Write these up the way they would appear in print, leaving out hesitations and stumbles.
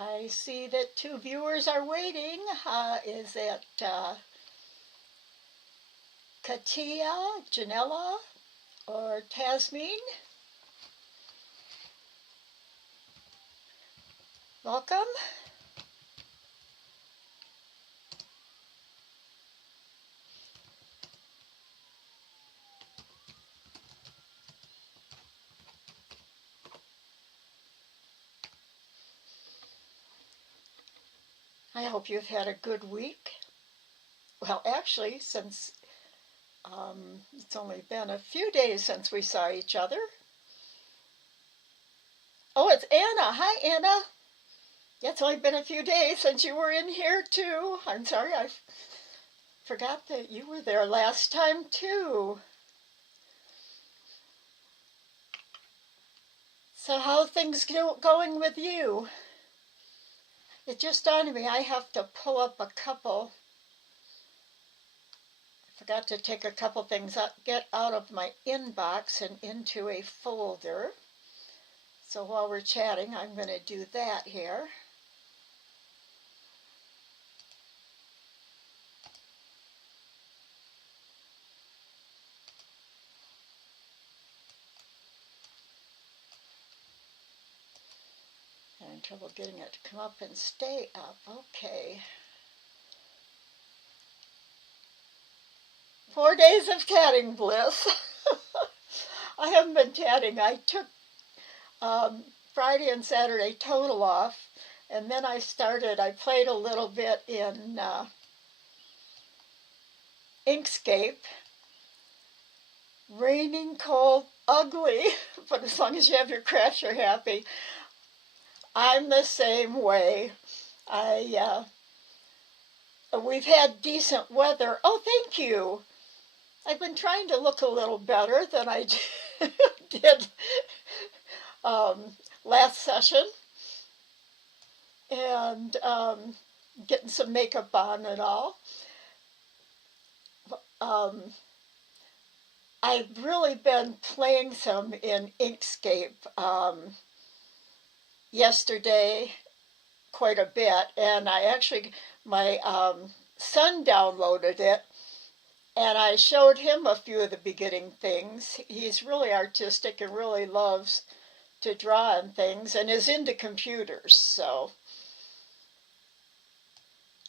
I see that 2 viewers are waiting. Is it Katia, Janella, or Tasmin? Welcome. I hope you've had a good week. Well, actually, since it's only been a few days since we saw each other. Oh, it's Anna. Hi, Anna. It's only been a few days since you were in here, too. I'm sorry, I forgot that you were there last time, too. So how are things going with you? It just dawned on me I have to pull up a couple. I forgot to take a couple things out, get out of my inbox and into a folder. So while we're chatting, I'm going to do that here. Having trouble getting it to come up and stay up. Okay. 4 days of tatting bliss. I haven't been tatting. I took Friday and Saturday total off, and then I played a little bit in Inkscape. Raining, cold, ugly, but as long as you have your crafts, you're happy. I'm the same way. We've had decent weather. Oh, thank you. I've been trying to look a little better than I did last session, and getting some makeup on and all. I've really been playing some in Inkscape yesterday quite a bit, and my son downloaded it, and I showed him a few of the beginning things. He's really artistic and really loves to draw and things and is into computers, so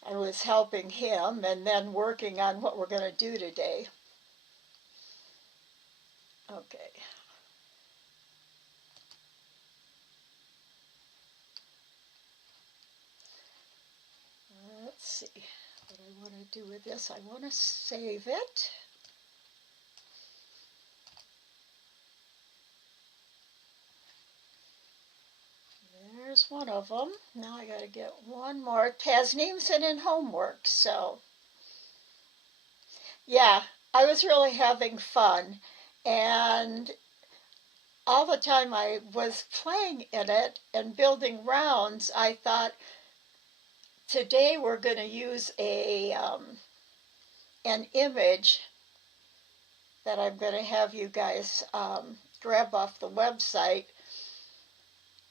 I was helping him and then working on what we're going to do today. Okay. Let's see what I want to do with this. I want to save it. There's one of them. Now I got to get one more. Tasneem sent in homework, so yeah, I was really having fun, and all the time I was playing in it and building rounds, I thought today we're going to use an image that I'm going to have you guys grab off the website,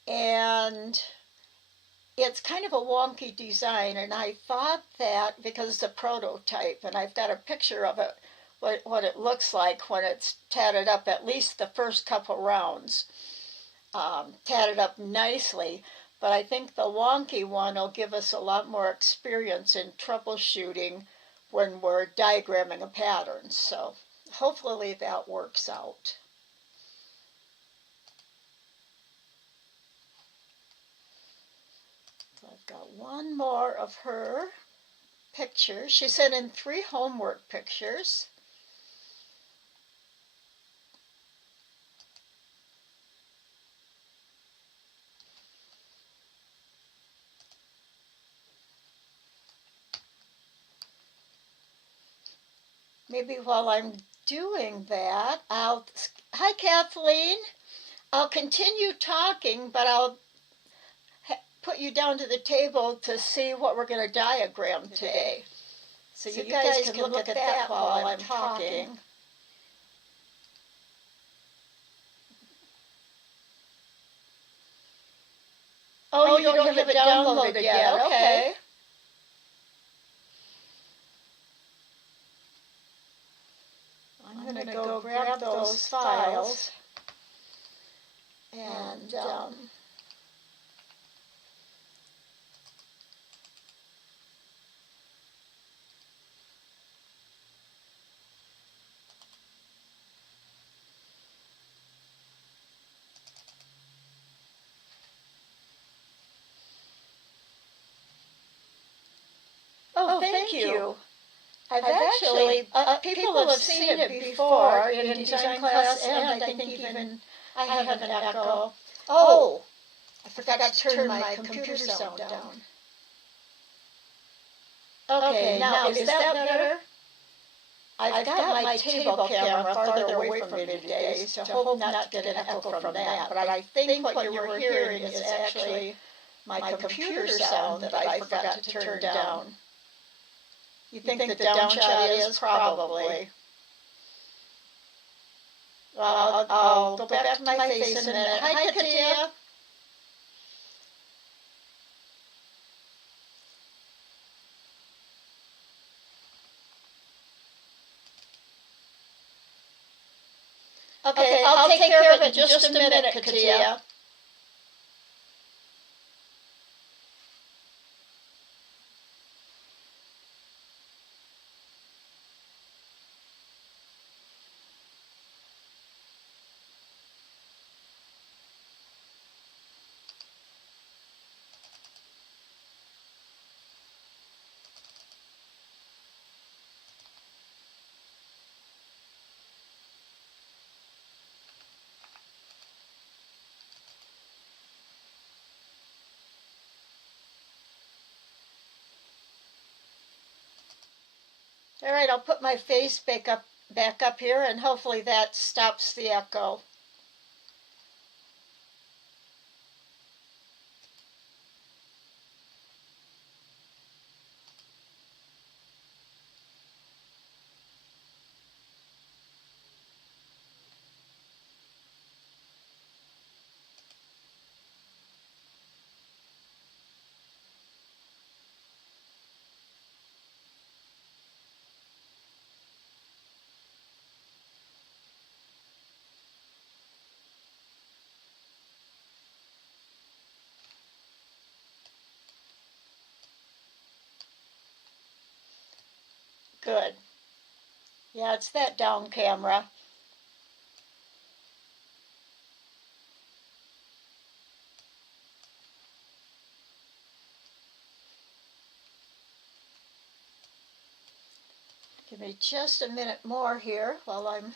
and it's kind of a wonky design, and I thought that because it's a prototype, and I've got a picture of it, what it looks like when it's tatted up, at least the first couple rounds, tatted up nicely. But I think the wonky one will give us a lot more experience in troubleshooting when we're diagramming a pattern. So hopefully that works out. So I've got one more of her pictures. She sent in 3 homework pictures. Maybe while I'm doing that, hi Kathleen, I'll continue talking, but I'll put you down to the table to see what we're going to diagram today. So you guys can look at that while I'm talking. Oh, you don't have it downloaded yet. Okay. I'm going to go grab those files and oh, thank you. I've actually, people have seen it before in design class, and I think even I have an echo. Oh, I forgot to turn my computer sound down. Okay, now is that better? I've got my table camera farther away from me today, so hope not to get an echo from that. But I think what you were hearing is actually my computer sound that I forgot to turn down. You think the down shot is? Probably. Well, I'll go back to my face in a minute. Hi, Katia. Okay, I'll take care of it in just a minute, Katia. All right, I'll put my face back up here, and hopefully that stops the echo. Good. Yeah, it's that down camera. Give me just a minute more here while I'm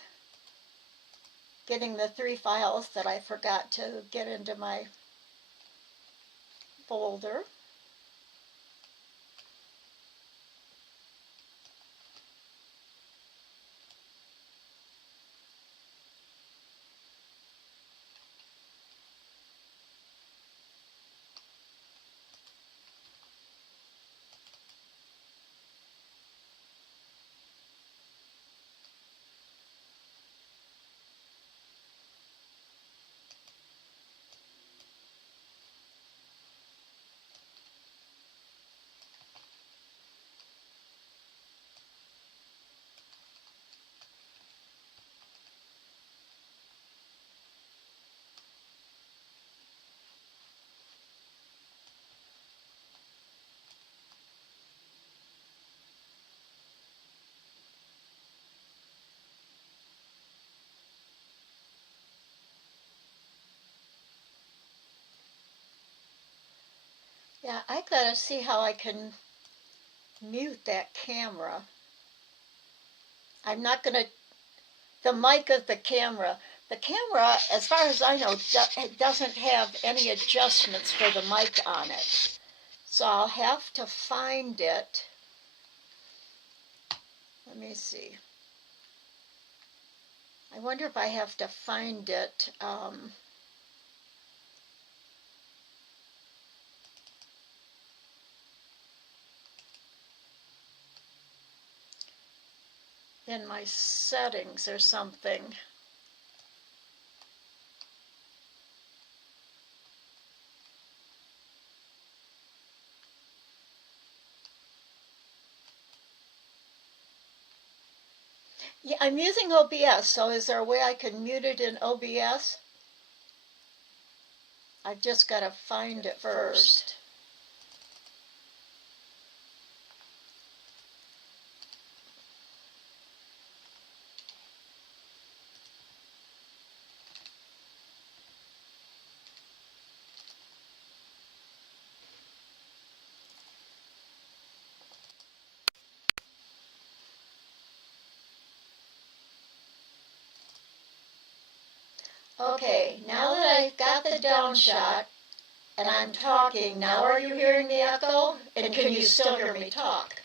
getting the 3 files that I forgot to get into my folder. Yeah, I gotta see how I can mute that camera. I'm not gonna, the mic of the camera, as far as I know, it doesn't have any adjustments for the mic on it. So I'll have to find it. Let me see. I wonder if I have to find it. In my settings or something. Yeah, I'm using OBS, so is there a way I can mute it in OBS? I've just got to find it first. Okay, now that I've got the down shot and I'm talking, now are you hearing the echo? And can you still hear me talk?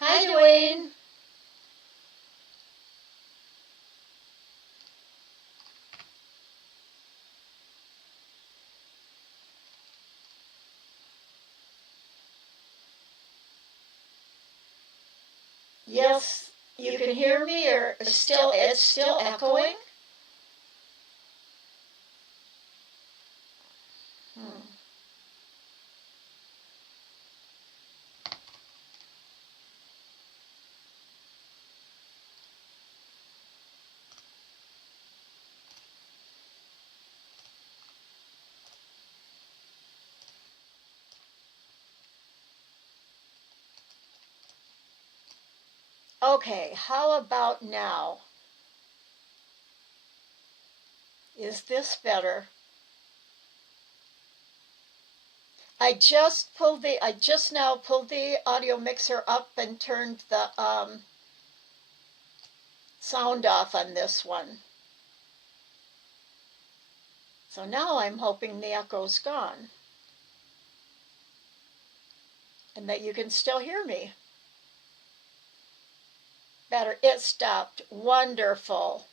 Hi, Dwayne. Yes, you can hear me, or it's still echoing? Hmm. Okay, how about now? Is this better? I just now pulled the audio mixer up and turned the sound off on this one. So now I'm hoping the echo's gone and that you can still hear me. Better. It stopped. Wonderful.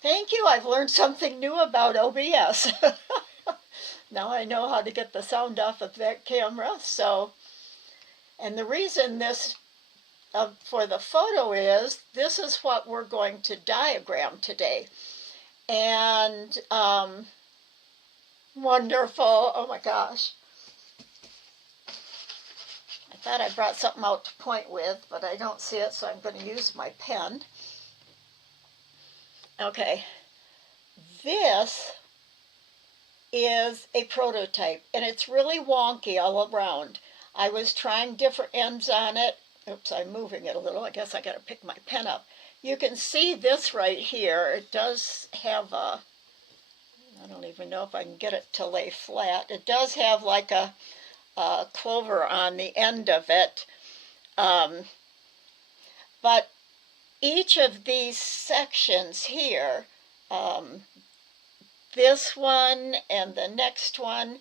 Thank you. I've learned something new about OBS. Now I know how to get the sound off of that camera. So, and the reason this for the photo is this is what we're going to diagram today. And wonderful. Oh my gosh. I thought I brought something out to point with, but I don't see it, so I'm going to use my pen. Okay. This is a prototype, and it's really wonky all around. I was trying different ends on it. Oops, I'm moving it a little. I guess I got to pick my pen up. You can see this right here. It does have a, I don't even know if I can get it to lay flat. It does have like a clover on the end of it. But each of these sections here, this one and the next one,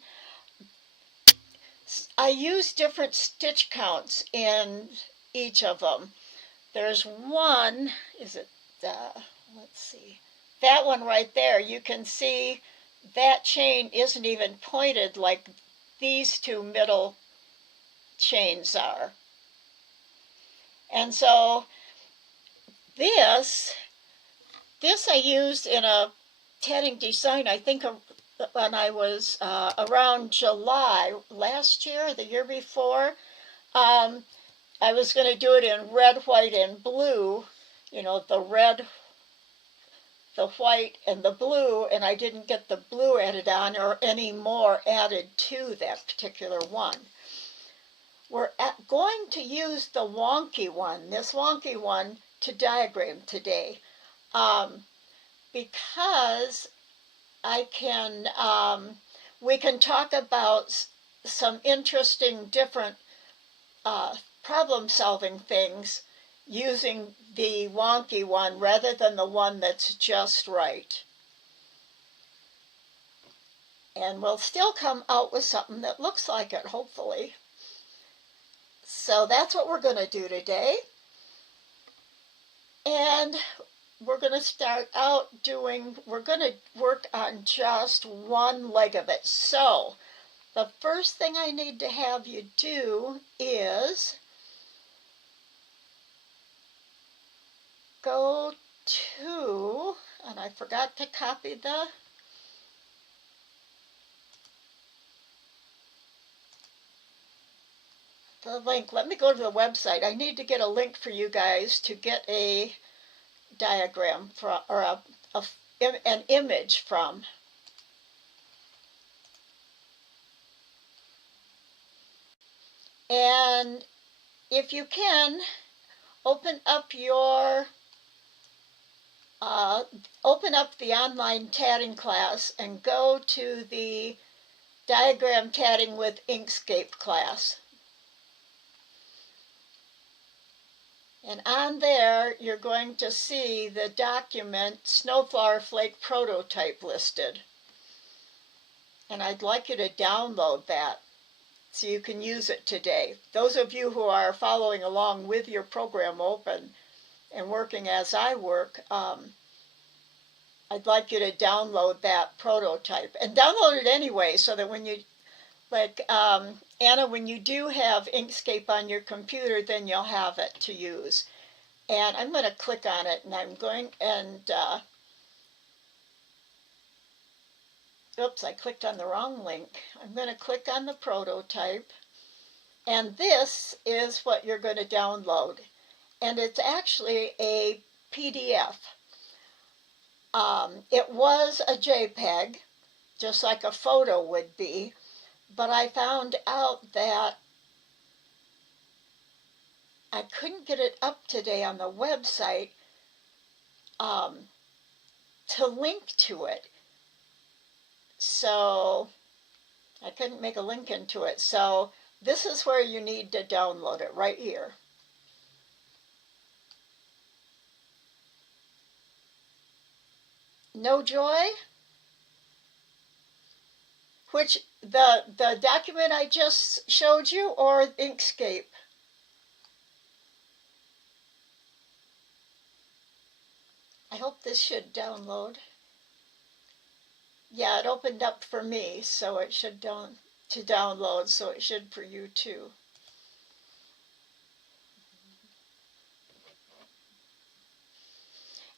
I use different stitch counts in each of them. There's one, is it, let's see, that one right there, you can see that chain isn't even pointed like these two middle chains are. And so this I used in a tatting design, I think when I was around July last year, the year before. I was going to do it in red, white, and blue, you know, the red, the white, and the blue, and I didn't get the blue added on or any more added to that particular one. We're going to use the wonky one, this wonky one, to diagram today. Because I can, we can talk about some interesting different problem-solving things using the wonky one rather than the one that's just right. And we'll still come out with something that looks like it, hopefully. So that's what we're going to do today. And we're going to start out we're going to work on just one leg of it. So the first thing I need to have you do is go to, and I forgot to copy the the link. Let me go to the website. I need to get a link for you guys to get a diagram from, or an image from. And if you can, open up your open up the online tatting class and go to the diagram tatting with Inkscape class. And on there, you're going to see the document Snowflower Flake Prototype listed. And I'd like you to download that so you can use it today. Those of you who are following along with your program open and working as I work, I'd like you to download that prototype. And download it anyway so that when you, like Anna, when you do have Inkscape on your computer, then you'll have it to use. And I'm going to click on it, and I'm going and, oops, I clicked on the wrong link. I'm going to click on the prototype, and this is what you're going to download. And it's actually a PDF. It was a JPEG, just like a photo would be, but I found out that I couldn't get it up today on the website to link to it. So I couldn't make a link into it. So this is where you need to download it, right here. No Joy? Which, the document I just showed you, or Inkscape? I hope this should download. Yeah, it opened up for me, so it should download, so it should for you too.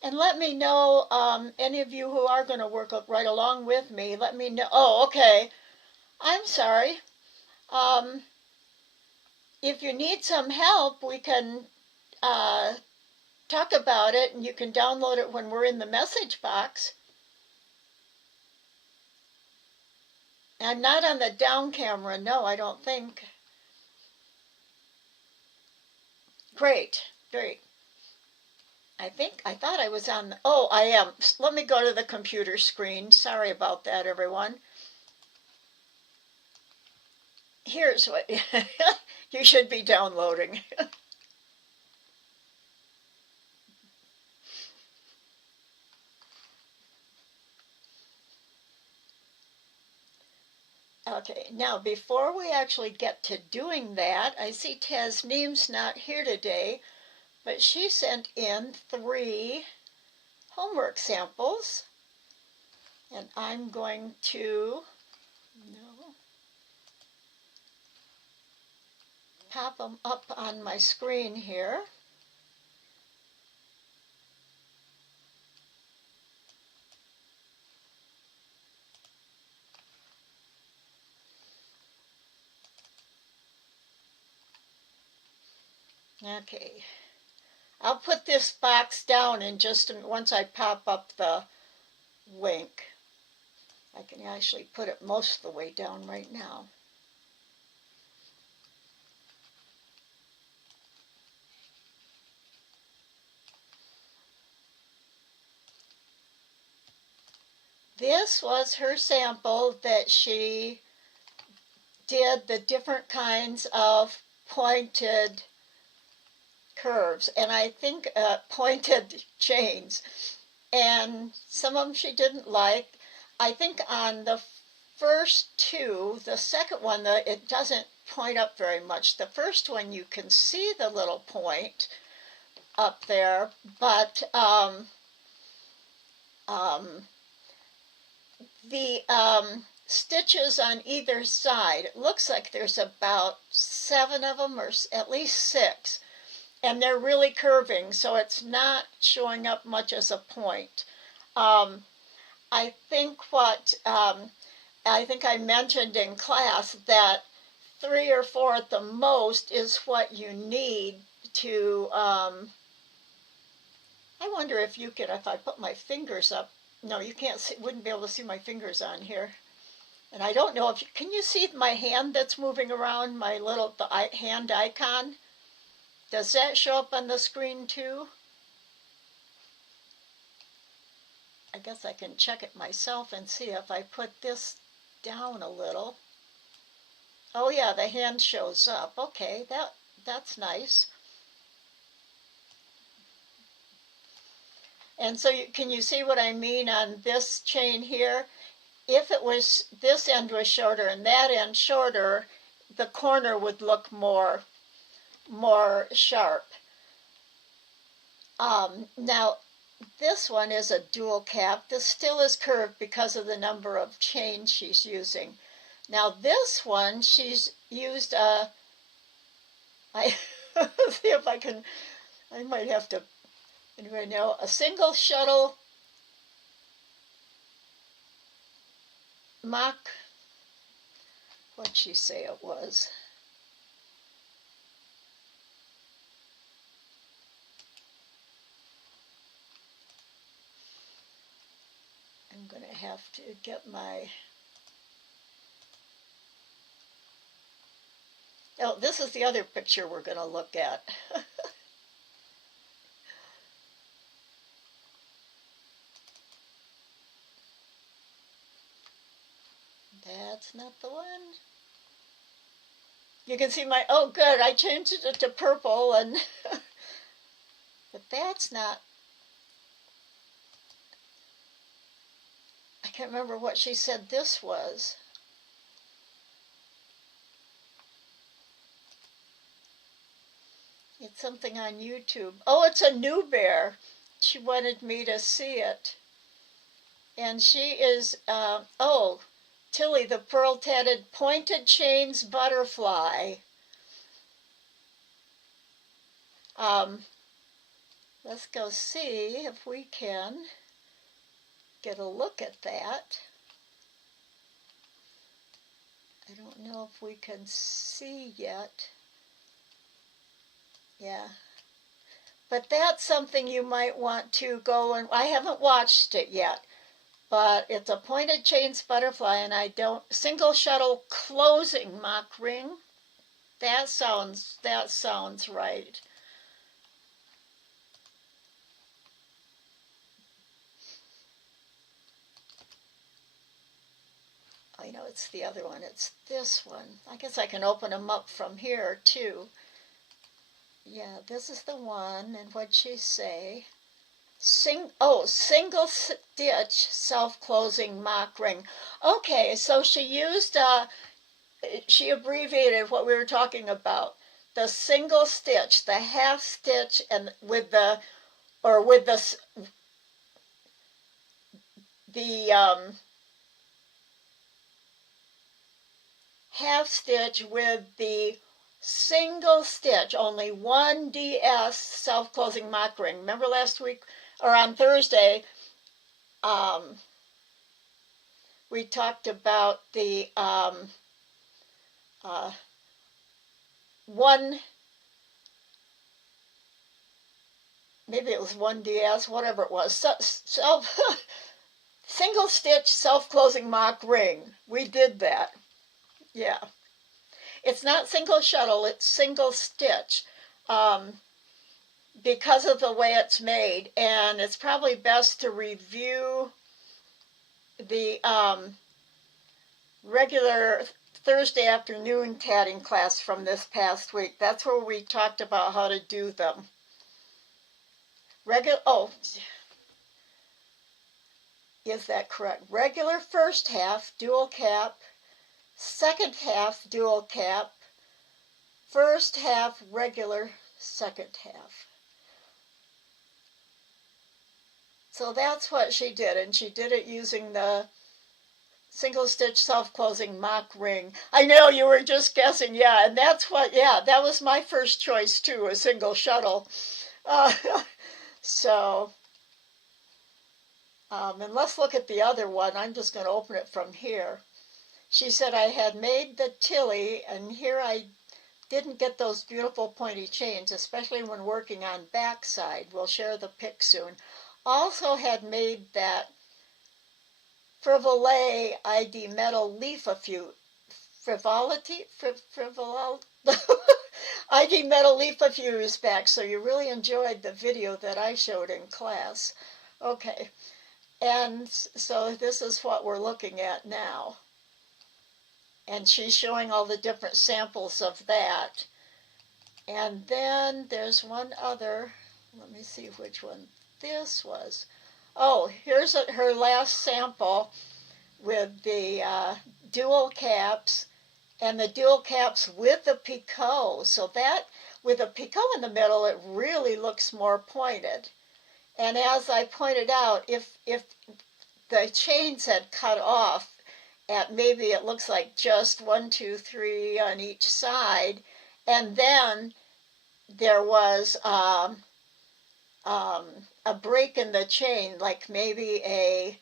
And let me know, any of you who are going to work right along with me, let me know. Oh, okay. I'm sorry. If you need some help, we can talk about it, and you can download it when we're in the message box. I'm not on the down camera, no, I don't think. Great, great. I thought I was on, oh, I am. Let me go to the computer screen. Sorry about that, everyone. Here's what you should be downloading. Okay, now before we actually get to doing that, I see Tasneem's not here today, but she sent in 3 homework samples, and I'm going to pop them up on my screen here. Okay, I'll put this box down in just once I pop up the link. I can actually put it most of the way down right now. This was her sample that she did, the different kinds of pointed curves, and I think pointed chains, and some of them she didn't like. I think on the first 2, the second one, it doesn't point up very much. The first one you can see the little point up there, but the stitches on either side, it looks like there's about 7 of them, or at least 6. And they're really curving, so it's not showing up much as a point. I think I mentioned in class that 3 or 4 at the most is what you need to, I wonder if you could, if I put my fingers up, no, you can't see, wouldn't be able to see my fingers on here. And I don't know if you, can you see my hand that's moving around, my little hand icon? Does that show up on the screen too? I guess I can check it myself and see if I put this down a little. Oh yeah, the hand shows up. Okay, that's nice. And so can you see what I mean on this chain here? If it was, this end was shorter and that end shorter, the corner would look more sharp. Now, this one is a dual cap. This still is curved because of the number of chains she's using. Now this one, she's used I see if I can, I might have to, anyway, no, a single shuttle mock, what'd she say it was? I'm going to have to get my, oh, this is the other picture we're going to look at. That's not the one. You can see my, oh good, I changed it to purple, and but that's not, I can't remember what she said this was. It's something on YouTube. Oh, it's a new bear. She wanted me to see it. And she is, oh, Tilly, the pearl-tatted pointed chains butterfly. Let's go see if we can get a look at that. I don't know if we can see yet. Yeah. But that's something you might want to go and, I haven't watched it yet, but it's a pointed chains butterfly, and I don't, single shuttle closing mock ring. That sounds right. I know it's the other one. It's this one. I guess I can open them up from here too. Yeah, this is the one. And what'd she say? Single stitch self-closing mock ring. Okay, so she used, she abbreviated what we were talking about. The single stitch, the half stitch, and with the half stitch with the single stitch, only one DS self-closing mock ring. Remember last week, or on Thursday, we talked about the one, maybe it was 1DS, whatever it was, single stitch self-closing mock ring. We did that. Yeah. It's not single shuttle, it's single stitch, because of the way it's made. And it's probably best to review the regular Thursday afternoon tatting class from this past week. That's where we talked about how to do them. Is that correct? Regular first half, dual cap, second half, dual cap, first half, regular, second half. So that's what she did, and she did it using the single stitch self-closing mock ring. I know you were just guessing, yeah, and that's what, yeah, that was my first choice too, a single shuttle. So, and let's look at the other one. I'm just going to open it from here. She said I had made the Tilly, and here I didn't get those beautiful pointy chains, especially when working on backside. We'll share the pic soon. Also had made that Frivolé ID metal leaf a few frivolity frivol ID metal leaf a few years back, so you really enjoyed the video that I showed in class. Okay, and so this is what we're looking at now. And she's showing all the different samples of that. And then there's one other, let me see which one this was. Oh, here's her last sample with the dual caps, and the dual caps with the picot. So that, with the picot in the middle, it really looks more pointed. And as I pointed out, if the chains had cut off at maybe it looks like just 1, 2, 3 on each side, and then there was a break in the chain, like maybe a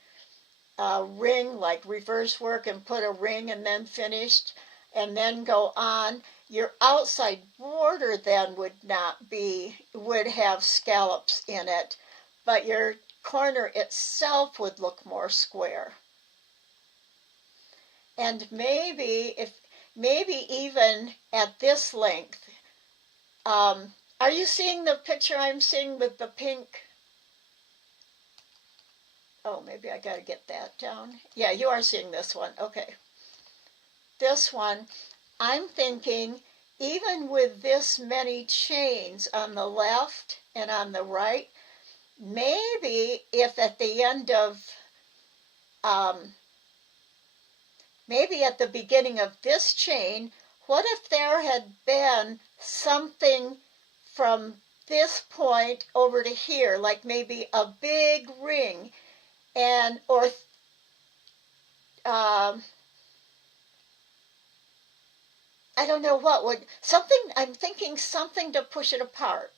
ring, like reverse work and put a ring and then finished, and then go on. Your outside border then would have scallops in it, but your corner itself would look more square. And maybe even at this length, are you seeing the picture I'm seeing with the pink? Oh, maybe I got to get that down. Yeah, you are seeing this one. Okay. This one, I'm thinking, even with this many chains on the left and on the right, maybe if at the end of, maybe at the beginning of this chain, what if there had been something from this point over to here, like maybe a big ring, and or I don't know what would, something, I'm thinking something to push it apart.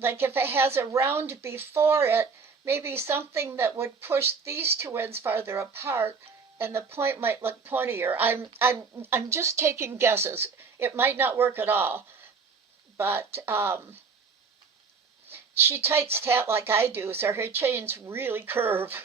Like if it has a round before it, maybe something that would push these two ends farther apart, and the point might look pointier. I'm just taking guesses. It might not work at all, but she tights tat like I do, so her chains really curve.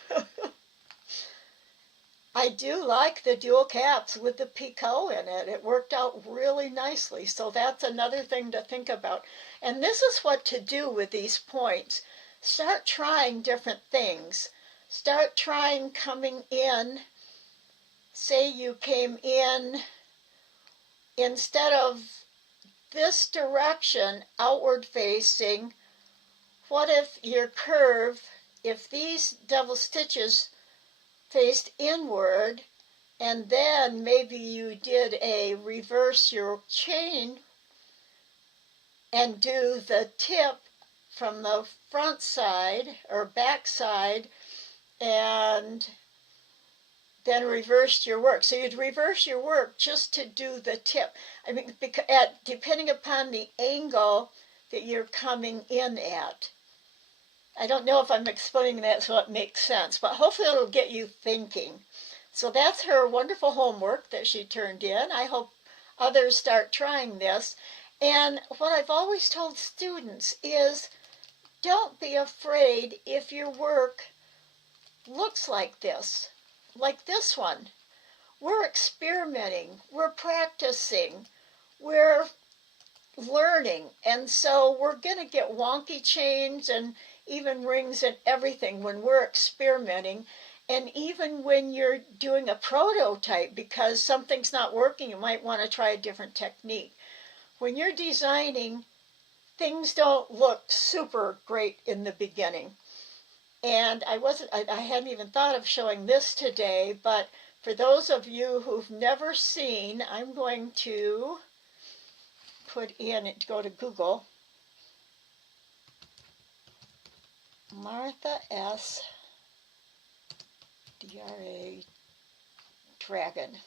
I do like the dual caps with the picot in it. It worked out really nicely. So that's another thing to think about. And this is what to do with these points. Start trying different things. Start trying coming in. Say you came in, instead of this direction, outward facing, what if your curve, if these double stitches faced inward, and then maybe you did a reverse your chain and do the tip from the front side or back side, and then reversed your work. So you'd reverse your work just to do the tip. I mean, depending upon the angle that you're coming in at. I don't know if I'm explaining that so it makes sense, but hopefully it'll get you thinking. So that's her wonderful homework that she turned in. I hope others start trying this. And what I've always told students is, don't be afraid if your work looks like this one. We're experimenting, we're practicing, we're learning, and so we're going to get wonky chains and even rings and everything when we're experimenting. And even when you're doing a prototype, because something's not working, you might want to try a different technique. When you're designing, things don't look super great in the beginning. And I hadn't even thought of showing this today, but for those of you who've never seen, I'm going to go to Google, Martha S. D-R-A Dragon.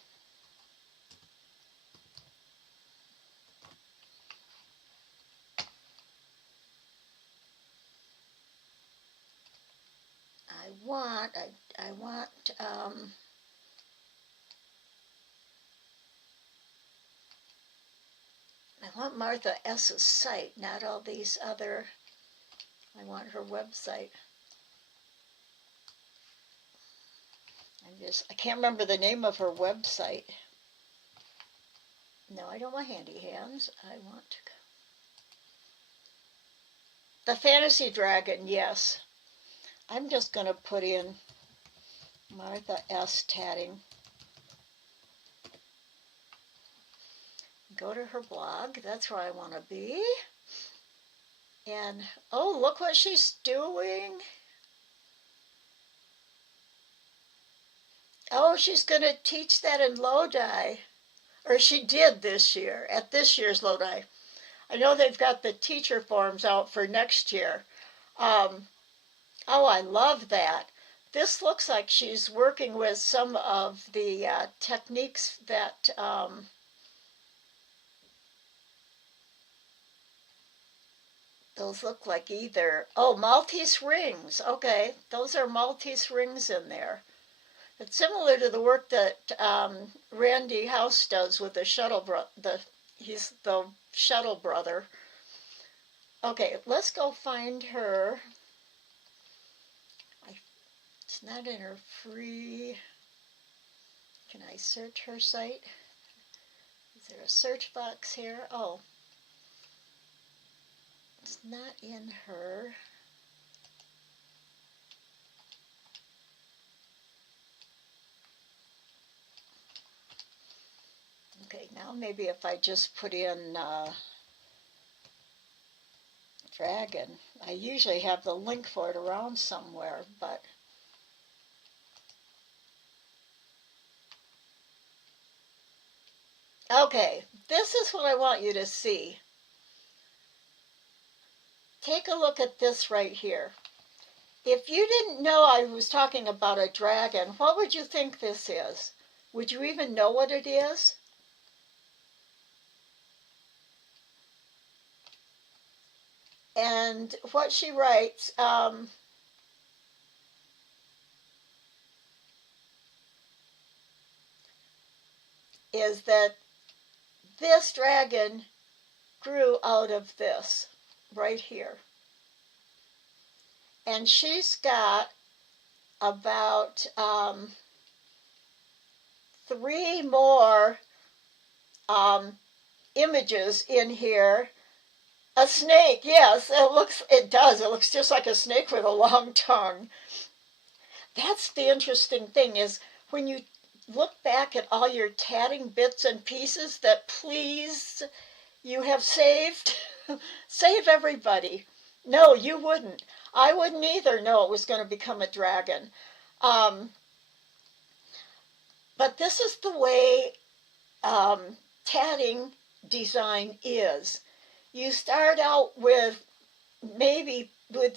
I want, I want, want Martha S.'s site, not all these other. I want her website. I can't remember the name of her website. No, I don't want Handy Hands. I want the Fantasy Dragon, yes. I'm just going to put in Martha S. Tatting. Go to her blog. That's where I want to be. And, oh, look what she's doing. Oh, she's going to teach that in Lodi. Or she did this year, at this year's Lodi. I know they've got the teacher forms out for next year. Oh, I love that. This looks like she's working with some of the techniques that those look like either, oh, Maltese rings. Okay, those are Maltese rings in there. It's similar to the work that Randy House does with the shuttle he's the shuttle brother. Okay, let's go find her. It's not in her free. Can I search her site? Is there a search box here? Oh, it's not in her. Okay, now maybe if I just put in Dragon. I usually have the link for it around somewhere, but okay, this is what I want you to see. Take a look at this right here. If you didn't know I was talking about a dragon, what would you think this is? Would you even know what it is? And what she writes, is that this dragon grew out of this right here. And she's got about 3 more images in here. A snake, yes, it does. It looks just like a snake with a long tongue. That's the interesting thing, is when you look back at all your tatting bits and pieces that please you have saved, save everybody. No, you wouldn't. I wouldn't either know it was going to become a dragon. But this is the way tatting design is. You start out with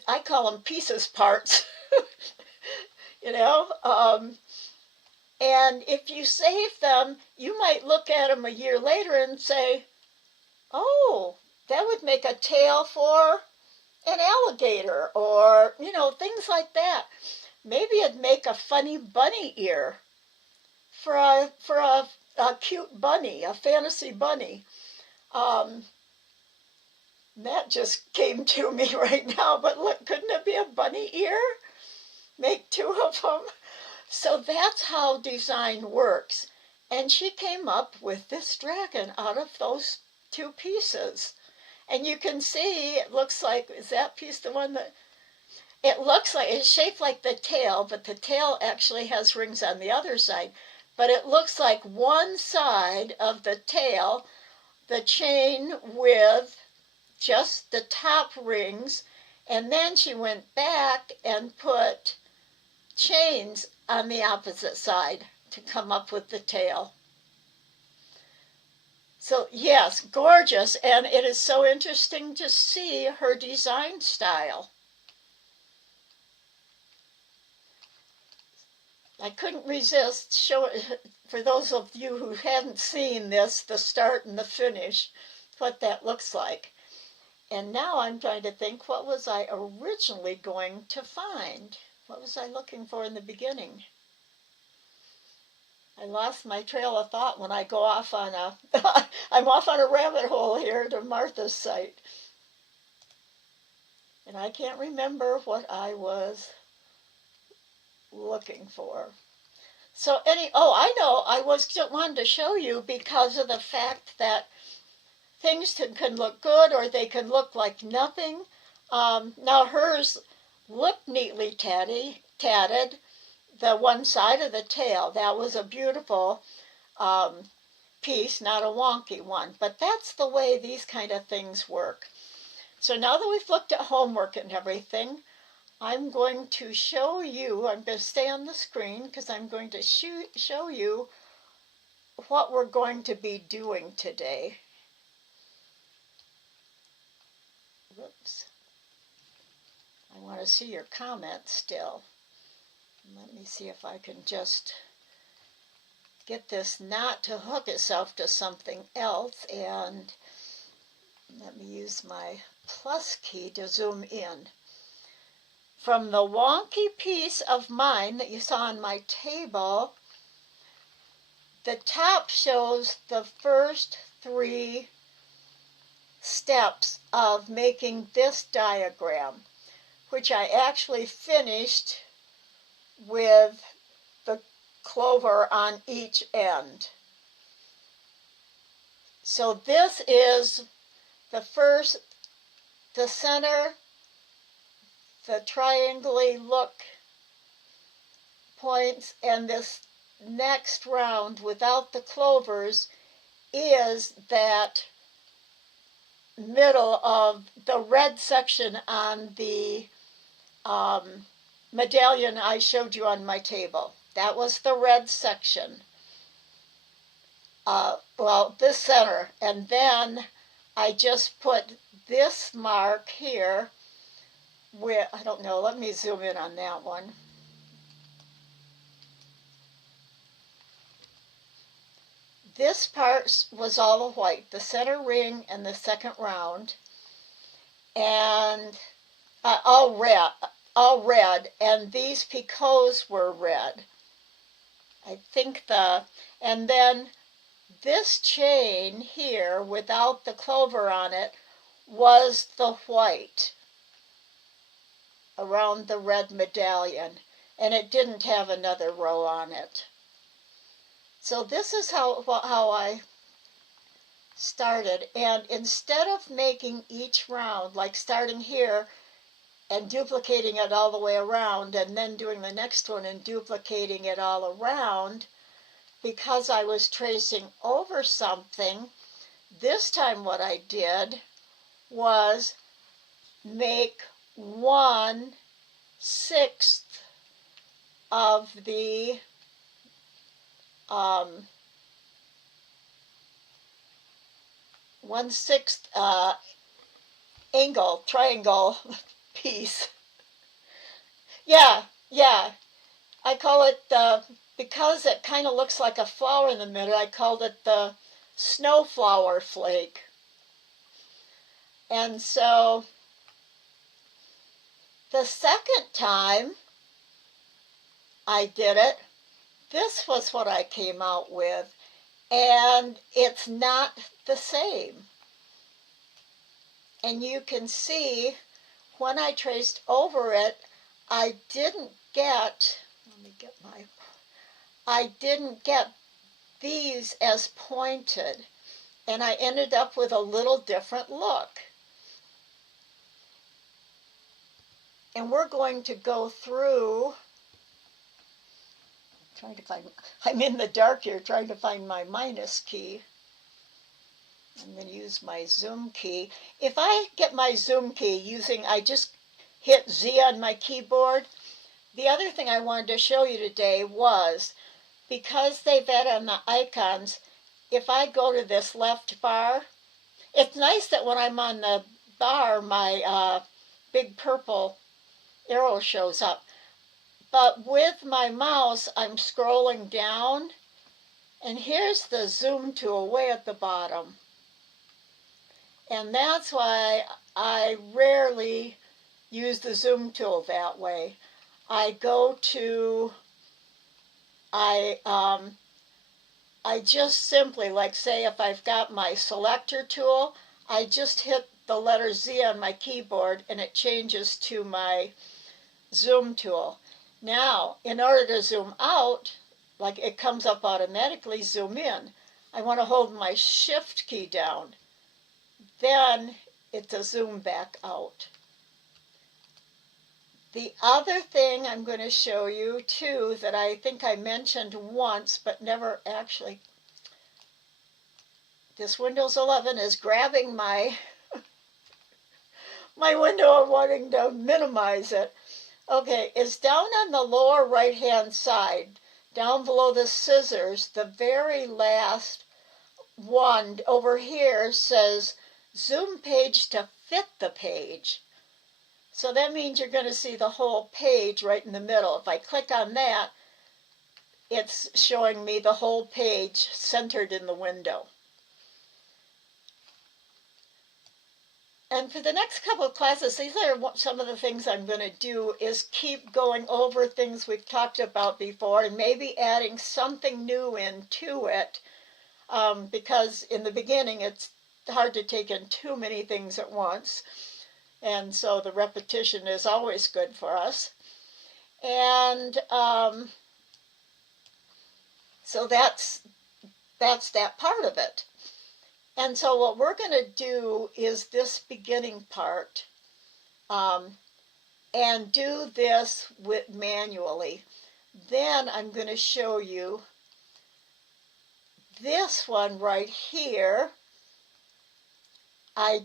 I call them pieces parts, you know, and if you save them, you might look at them a year later and say, oh, that would make a tail for an alligator, or, you know, things like that. Maybe it'd make a funny bunny ear for a cute bunny, a fantasy bunny. That just came to me right now, but look, couldn't it be a bunny ear? Make 2 of them. So that's how design works. And she came up with this dragon out of those 2 pieces. And you can see, it looks like, is that piece the one that, it looks like, it's shaped like the tail, but the tail actually has rings on the other side. But it looks like one side of the tail, the chain with just the top rings, and then she went back and put chains on the opposite side to come up with the tail. So yes, gorgeous, and it is so interesting to see her design style. I couldn't resist showing, for those of you who hadn't seen this, the start and the finish, what that looks like. And now I'm trying to think, what was I originally going to find? What was I looking for in the beginning? I lost my trail of thought when I go off on a, I'm off on a rabbit hole here to Martha's site. And I can't remember what I was looking for. So I know, I was just wanted to show you because of the fact that things can look good or they can look like nothing. Now hers looked neatly tatted, the one side of the tail. That was a beautiful piece, not a wonky one. But that's the way these kind of things work. So now that we've looked at homework and everything, I'm going to show you, I'm going to stay on the screen because I'm going to show you what we're going to be doing today. Whoops. I want to see your comments still. Let me see if I can just get this not to hook itself to something else, and let me use my plus key to zoom in. From the wonky piece of mine that you saw on my table, the top shows the first 3 steps of making this diagram, which I actually finished with the clover on each end. So this is the first, the center, the triangle-y look points, and this next round without the clovers is that middle of the red section on the medallion I showed you on my table. That was the red section. Well, this center, and then I just put this mark here where, I don't know, let me zoom in on that one. This part was all white, the center ring and the second round, and all red, and these picots were red. I think and then this chain here without the clover on it was the white around the red medallion, and it didn't have another row on it. So this is how I started, and instead of making each round, like starting here and duplicating it all the way around and then doing the next one and duplicating it all around, because I was tracing over something, this time what I did was make 1/6 of the 1/6 triangle piece. Yeah. I call it because it kind of looks like a flower in the middle, I called it the snowflower flake. And so the second time I did it, this was what I came out with, and it's not the same. And you can see when I traced over it, I didn't get these as pointed, and I ended up with a little different look. And we're going to go through, trying to find, I'm in the dark here trying to find my minus key. I'm going to use my zoom key. If I get my zoom key I just hit Z on my keyboard. The other thing I wanted to show you today was, because they've added on the icons, if I go to this left bar, it's nice that when I'm on the bar, my big purple arrow shows up. But with my mouse, I'm scrolling down, and here's the zoom tool way at the bottom. And that's why I rarely use the zoom tool that way. I I just simply, like say if I've got my selector tool, I just hit the letter Z on my keyboard and it changes to my zoom tool. Now, in order to zoom out, like it comes up automatically, zoom in. I want to hold my shift key down. Then it's a zoom back out. The other thing I'm going to show you too that I think I mentioned once but never actually, this Windows 11 is grabbing my window and wanting to minimize it. Okay, it's down on the lower right hand side, down below the scissors, the very last one over here says zoom page to fit the page. So that means you're going to see the whole page right in the middle. If I click on that, it's showing me the whole page centered in the window. And for the next couple of classes, these are some of the things I'm going to do is keep going over things we've talked about before and maybe adding something new into it, because in the beginning it's hard to take in too many things at once. And so the repetition is always good for us. And so that's that part of it. And so what we're going to do is this beginning part and do this manually. Then I'm going to show you this one right here. I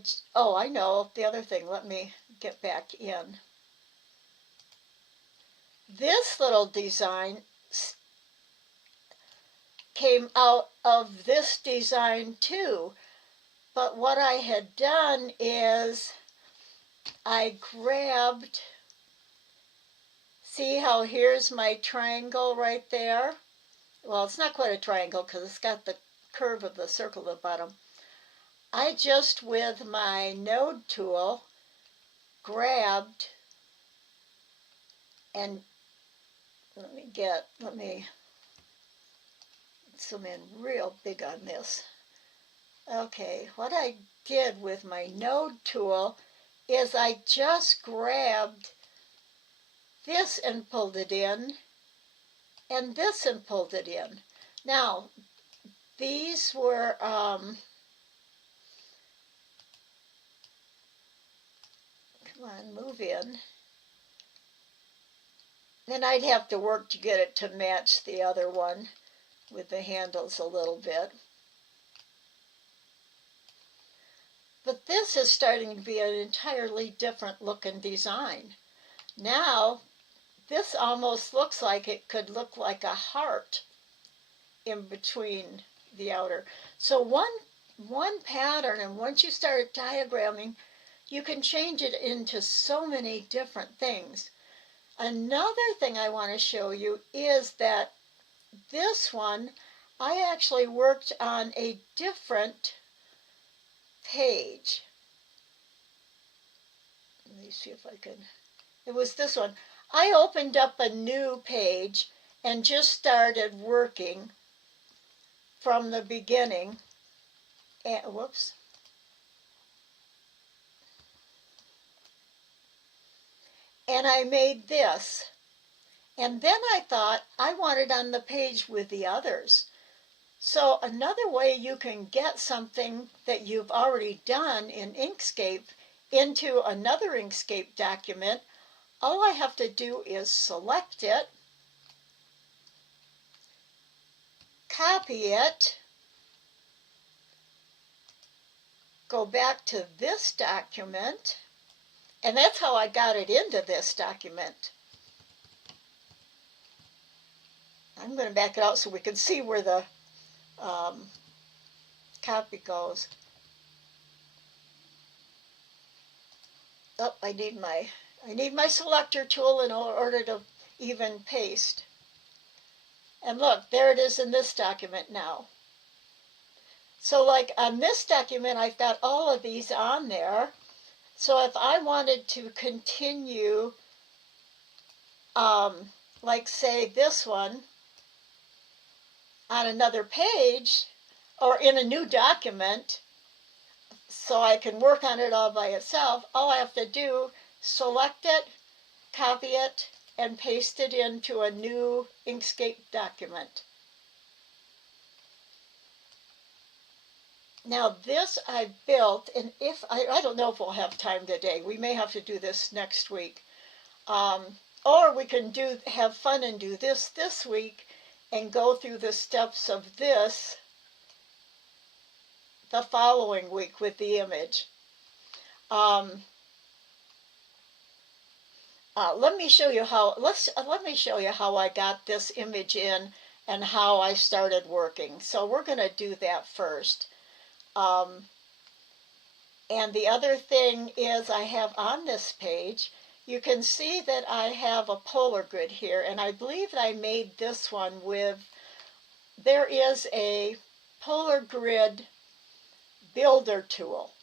know the other thing. Let me get back in. This little design came out of this design too. But what I had done is I grabbed, see how here's my triangle right there? Well, it's not quite a triangle because it's got the curve of the circle at the bottom. I just, with my node tool, grabbed and let me zoom in real big on this. Okay, what I did with my node tool is I just grabbed this and pulled it in, and this and pulled it in. Now, these were, come on, move in. Then I'd have to work to get it to match the other one with the handles a little bit. But this is starting to be an entirely different looking design. Now, this almost looks like it could look like a heart in between the outer. So one pattern, and once you start diagramming, you can change it into so many different things. Another thing I want to show you is that this one, I actually worked on a different page. Let me see if I can. It was this one. I opened up a new page and just started working from the beginning. And, whoops. And I made this. And then I thought I wanted on the page with the others. So another way you can get something that you've already done in Inkscape into another Inkscape document, all I have to do is select it, copy it, go back to this document, and that's how I got it into this document. I'm going to back it out so we can see where the copy goes. Oh, I need my selector tool in order to even paste. And look, there it is in this document now. So like on this document, I've got all of these on there. So if I wanted to continue, like say this one, on another page or in a new document so I can work on it all by itself, all I have to do, select it, copy it, and paste it into a new Inkscape document. Now this I built, and if I don't know if we'll have time today. We may have to do this next week. Or we can have fun and do this week and go through the steps of this the following week with the image. Let me show you how. Let me show you how I got this image in and how I started working. So we're going to do that first. And the other thing is I have on this page, you can see that I have a polar grid here, and I believe that I made this one with, there is a polar grid builder tool.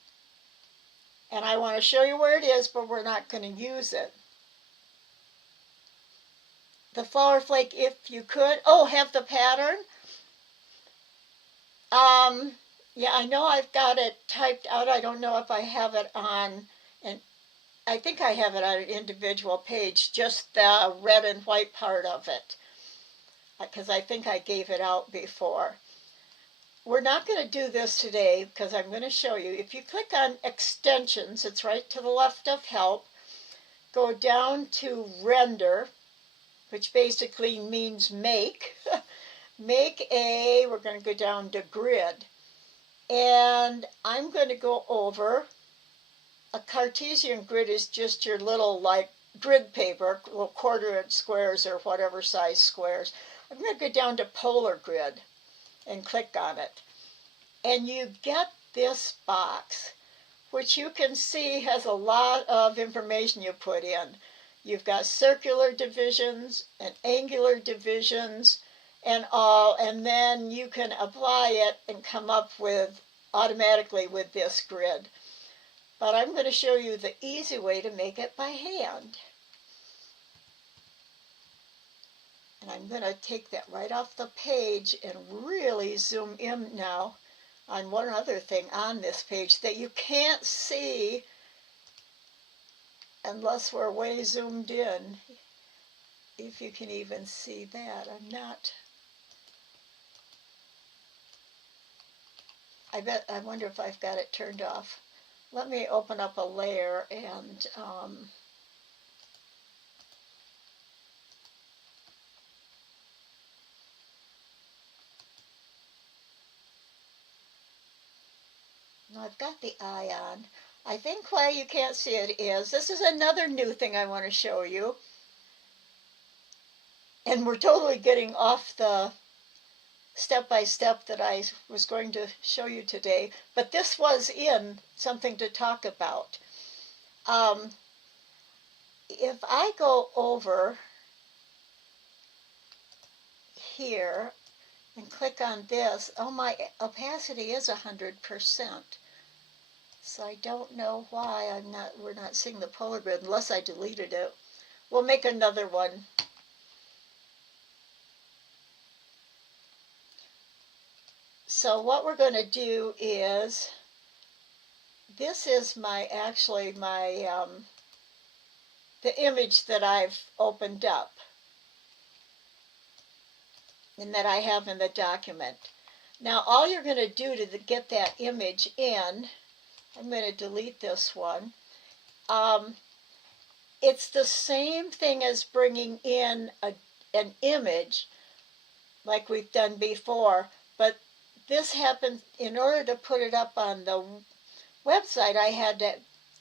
And I want to show you where it is, but we're not going to use it. The flower flake, if you could, have the pattern. Yeah, I know I've got it typed out. I don't know if I have it on, and I think I have it on an individual page, just the red and white part of it, because I think I gave it out before. We're not going to do this today because I'm going to show you. If you click on extensions, it's right to the left of help, go down to render, which basically means make. We're going to go down to grid. And I'm going to go over, a Cartesian grid is just your little like grid paper, little 1/4 inch squares or whatever size squares. I'm going to go down to polar grid and click on it. And you get this box, which you can see has a lot of information you put in. You've got circular divisions and angular divisions and all, and then you can apply it and come up with automatically with this grid. But I'm going to show you the easy way to make it by hand. And I'm going to take that right off the page and really zoom in now on one other thing on this page that you can't see unless we're way zoomed in. If you can even see that. I wonder if I've got it turned off. Let me open up a layer and I've got the eye on. I think why you can't see it is, this is another new thing I want to show you. And we're totally getting off the step-by-step that I was going to show you today, but this was in something to talk about. If I go over here and click on this, my opacity is 100%. So I don't know why we're not seeing the polar grid unless I deleted it. We'll make another one. So what we're going to do is, this is the image that I've opened up and that I have in the document. Now all you're going to do to get that image in, I'm going to delete this one. It's the same thing as bringing in an image like we've done before, but this happened, in order to put it up on the website, I had to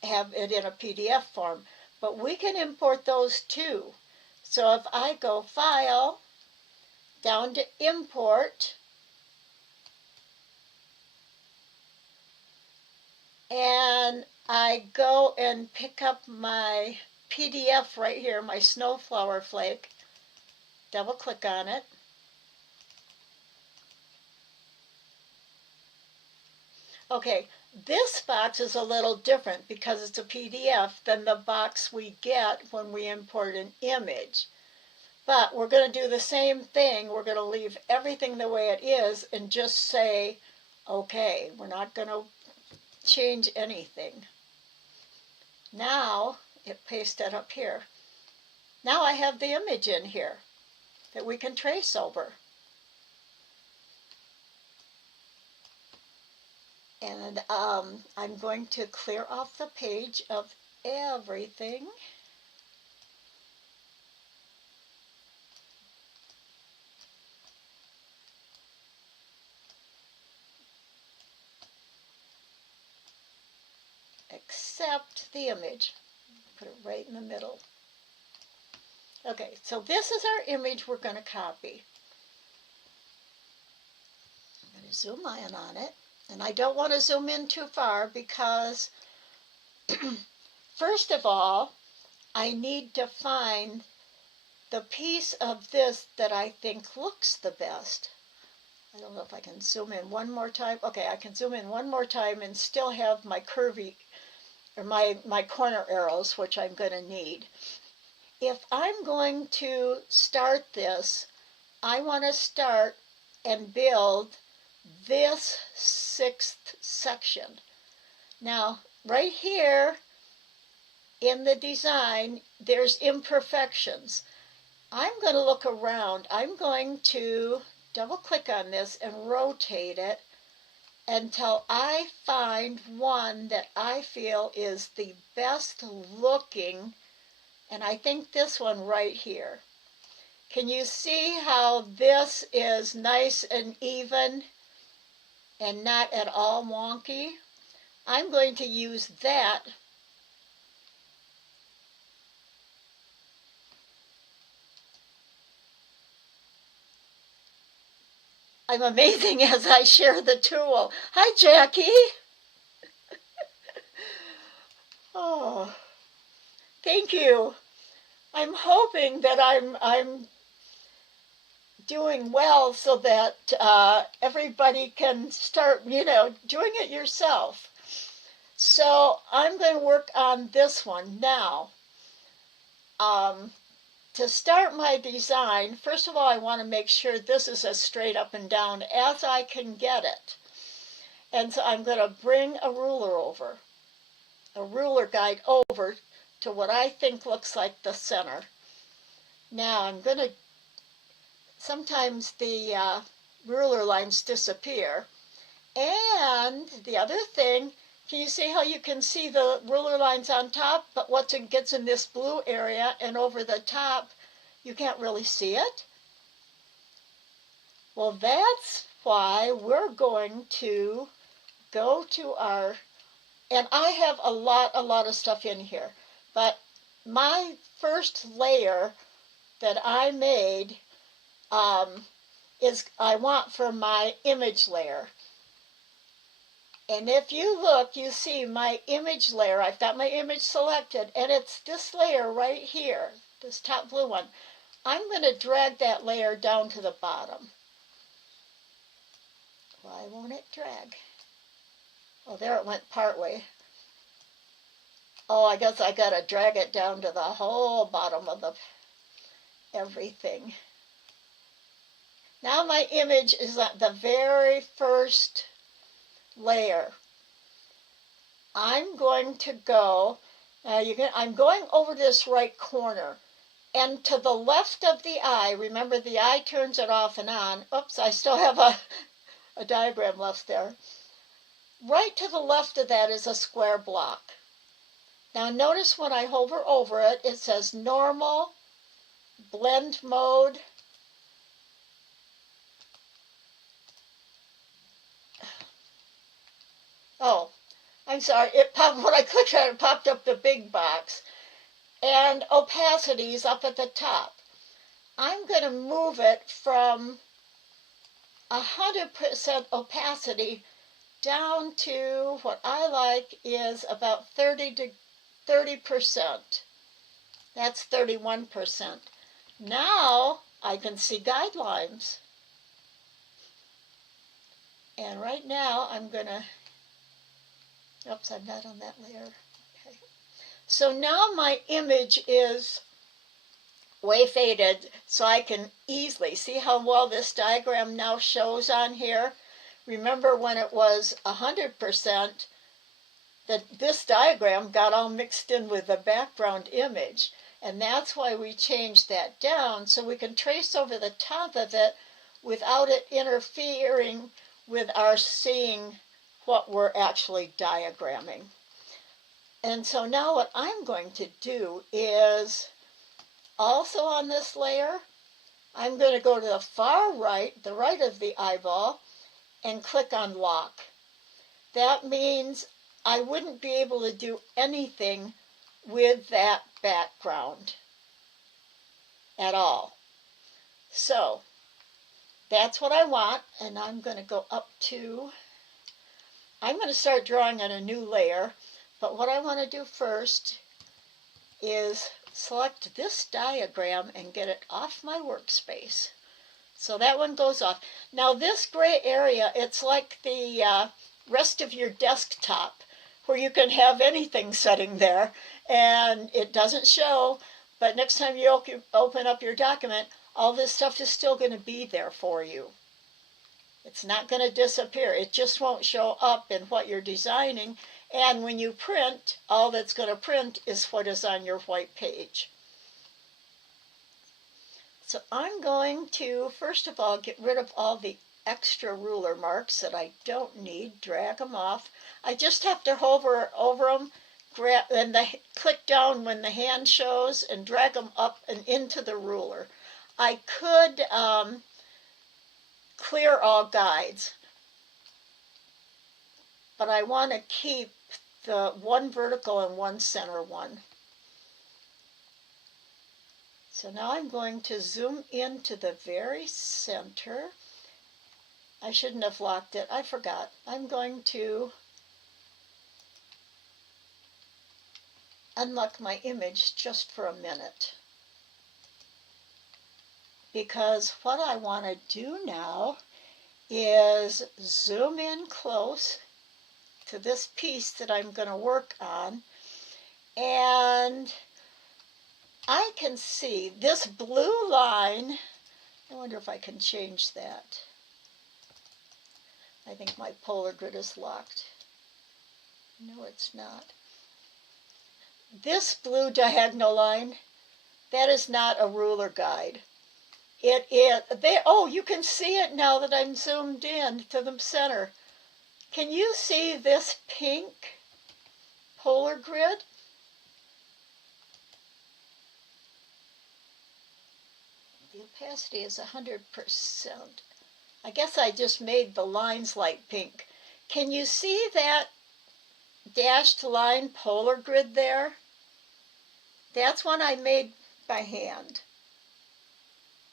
have it in a PDF form, but we can import those too. So if I go File, down to Import, and I go and pick up my PDF right here, my snowflower flake, double click on it. Okay, this box is a little different because it's a PDF than the box we get when we import an image. But we're going to do the same thing. We're going to leave everything the way it is and just say, okay, we're not going to change anything. Now it pasted up here. Now I have the image in here that we can trace over. And I'm going to clear off the page of everything. Except the image. Put it right in the middle. Okay, so this is our image we're going to copy. I'm going to zoom in on it. And I don't want to zoom in too far because, first of all, I need to find the piece of this that I think looks the best. I don't know if I can zoom in one more time. Okay, I can zoom in one more time and still have my curvy, or my corner arrows, which I'm going to need. If I'm going to start this, I want to start and build this 6th section. Now, right here in the design, there's imperfections. I'm going to look around. I'm going to double click on this and rotate it until I find one that I feel is the best looking, and I think this one right here. Can you see how this is nice and even and not at all wonky? I'm going to use that I'm amazing as I share the tool. Hi, Jackie. Oh, thank you. I'm hoping that I'm doing well so that everybody can start, doing it yourself. So I'm going to work on this one now. To start my design, first of all, I want to make sure this is as straight up and down as I can get it. And so I'm going to bring a ruler guide over to what I think looks like the center. Now I'm going to, sometimes the ruler lines disappear. And the other thing, can you see how you can see the ruler lines on top, but once it gets in this blue area and over the top, you can't really see it? Well, that's why we're going to go to our, and I have a lot of stuff in here, but my first layer that I made is I want for my image layer. And if you look, you see my image layer. I've got my image selected, and it's this layer right here, this top blue one. I'm going to drag that layer down to the bottom. Why won't it drag? Oh, there it went part way. Oh, I guess I got to drag it down to the whole bottom of the everything. Now my image is at the very first layer. I'm going to go, I'm going over this right corner, and to the left of the eye, remember the eye turns it off and on. Oops, I still have a diagram left there. Right to the left of that is a square block. Now notice when I hover over it, it says normal, blend mode, oh, I'm sorry, it popped, when I clicked on it, it popped up the big box. And opacity is up at the top. I'm going to move it from 100% opacity down to what I like is about 30%. That's 31%. Now I can see guidelines. And right now I'm going to, oops, I'm not on that layer. Okay. So now my image is way faded, so I can easily see how well this diagram now shows on here. Remember when it was 100%, that this diagram got all mixed in with the background image. And that's why we changed that down, so we can trace over the top of it without it interfering with our seeing what we're actually diagramming. And so now what I'm going to do is, also on this layer, I'm going to go to the far right, the right of the eyeball, and click on lock. That means I wouldn't be able to do anything with that background at all. So that's what I want, and I'm going to go up to, I'm going to start drawing on a new layer, but what I want to do first is select this diagram and get it off my workspace. So that one goes off. Now this gray area, it's like the rest of your desktop, where you can have anything sitting there and it doesn't show, but next time you open up your document, all this stuff is still going to be there for you. It's not going to disappear. It just won't show up in what you're designing. And when you print, all that's going to print is what is on your white page. So I'm going to, first of all, get rid of all the extra ruler marks that I don't need, drag them off. I just have to hover over them, grab, and click down when the hand shows and drag them up and into the ruler. I could clear all guides, but I want to keep the one vertical and one center one. So now I'm going to zoom into the very center. I shouldn't have locked it. I forgot. I'm going to unlock my image just for a minute, because what I want to do now is zoom in close to this piece that I'm going to work on, and I can see this blue line. I wonder if I can change that. I think my polar grid is locked. No, it's not. This blue diagonal line, that is not a ruler guide. It is, oh, you can see it now that I'm zoomed in to the center. Can you see this pink polar grid? The opacity is 100%. I guess I just made the lines light pink. Can you see that dashed line polar grid there? That's one I made by hand,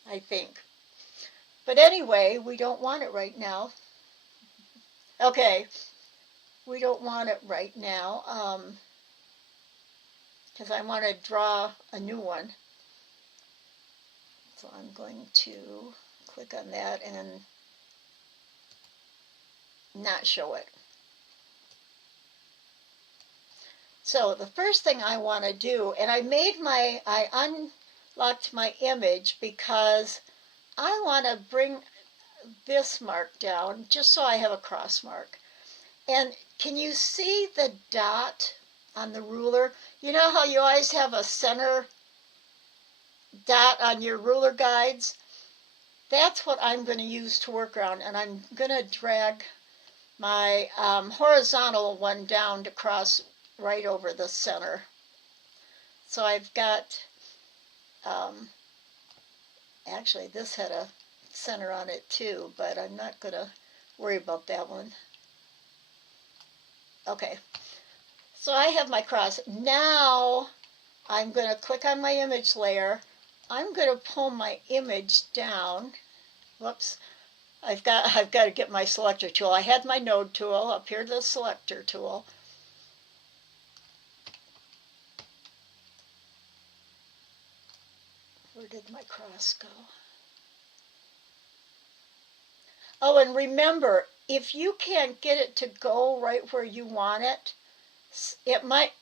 I think. But anyway, we don't want it right now. Okay, we don't want it right now because I want to draw a new one. So I'm going to click on that and not show it. So the first thing I want to do, and I unlocked my image because I want to bring this mark down just so I have a cross mark. And can you see the dot on the ruler? You know how you always have a center dot on your ruler guides? That's what I'm going to use to work around, and I'm going to drag my horizontal one down to cross right over the center. So I've got, actually this had a center on it too, but I'm not going to worry about that one. Okay, so I have my cross. Now I'm going to click on my image layer. I'm going to pull my image down. Whoops. I've got to get my selector tool. I had my node tool, up here the selector tool. Where did my cross go? Oh, and remember, if you can't get it to go right where you want it, it might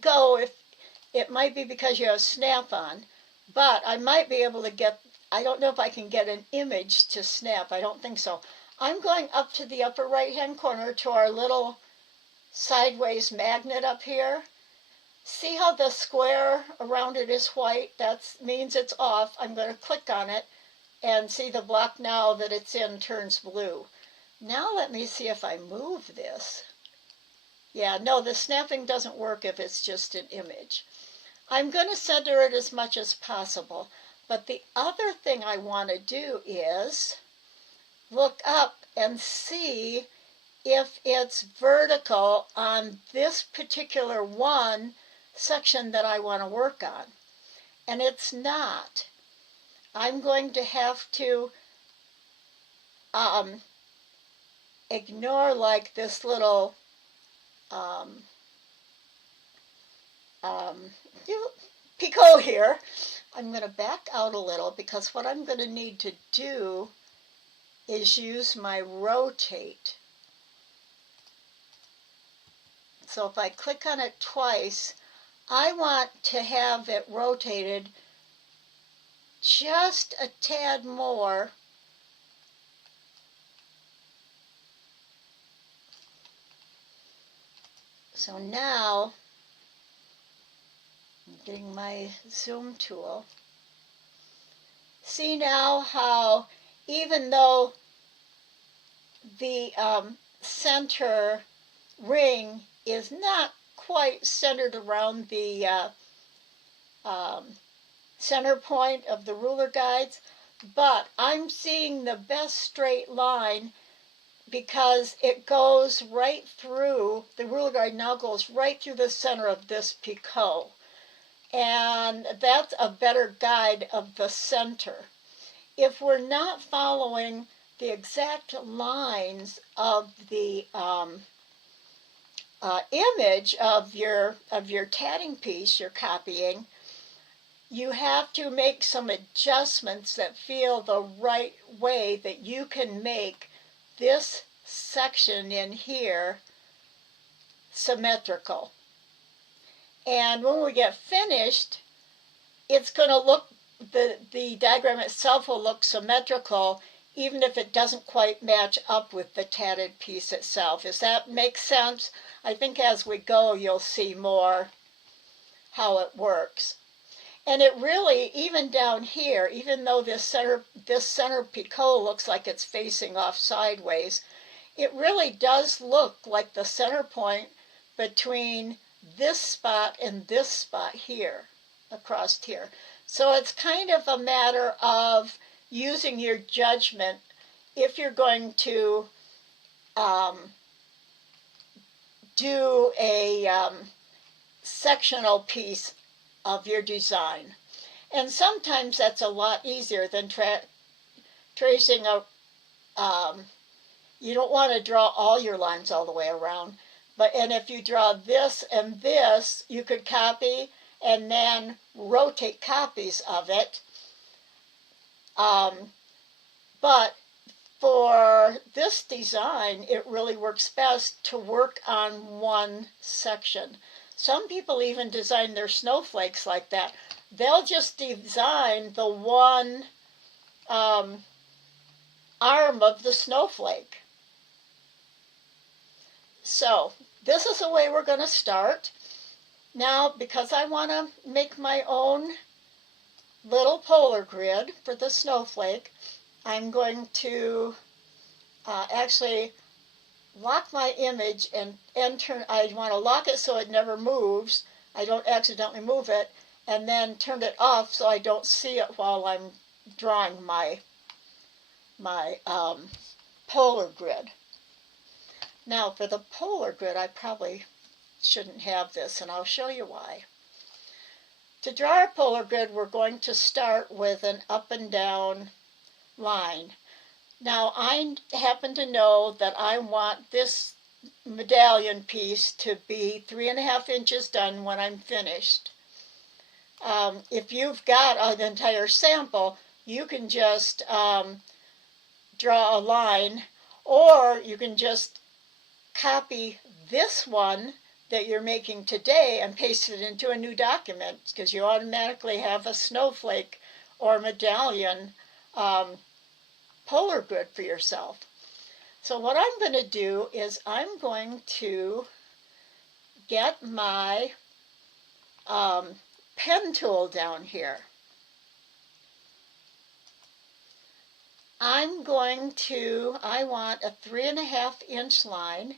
go, if it might be because you have snap-on, but I might be able to get, I don't know if I can get an image to snap. I don't think so. I'm going up to the upper right-hand corner to our little sideways magnet up here. See how the square around it is white? That means it's off. I'm going to click on it and see the block now that it's in turns blue. Now let me see if I move this. Yeah, no, the snapping doesn't work if it's just an image. I'm going to center it as much as possible. But the other thing I want to do is look up and see if it's vertical on this particular one section that I want to work on. And it's not. I'm going to have to ignore like this little picot here. I'm going to back out a little because what I'm going to need to do is use my rotate. So if I click on it twice, I want to have it rotated just a tad more. So now, I'm getting my zoom tool. See now how even though the center ring is not quite centered around the center point of the ruler guides, but I'm seeing the best straight line because it goes right through, the ruler guide now goes right through the center of this picot. And that's a better guide of the center. If we're not following the exact lines of the image of your tatting piece you're copying, you have to make some adjustments that feel the right way that you can make this section in here symmetrical. And when we get finished, it's going to look, the diagram itself will look symmetrical even if it doesn't quite match up with the tatted piece itself. Does that make sense? I think as we go, you'll see more how it works. And it really, even down here, even though this center picot looks like it's facing off sideways, it really does look like the center point between this spot and this spot here, across here. So it's kind of a matter of using your judgment if you're going to do a sectional piece of your design. And sometimes that's a lot easier than tracing a, you don't want to draw all your lines all the way around, and if you draw this and this, you could copy and then rotate copies of it. But for this design, it really works best to work on one section. Some people even design their snowflakes like that. They'll just design the one arm of the snowflake. So this is the way we're going to start. Now, because I want to make my own little polar grid for the snowflake, I'm going to actually lock my image and turn, I want to lock it so it never moves. I don't accidentally move it, and then turn it off so I don't see it while I'm drawing my polar grid. Now for the polar grid, I probably shouldn't have this, and I'll show you why. To draw our polar grid, we're going to start with an up and down line. Now I happen to know that I want this medallion piece to be 3.5 inches done when I'm finished. If you've got an entire sample, you can just draw a line, or you can just copy this one that you're making today and paste it into a new document, because you automatically have a snowflake or medallion polar grid for yourself. So what I'm going to do is I'm going to get my pen tool down here. I want a 3.5-inch line.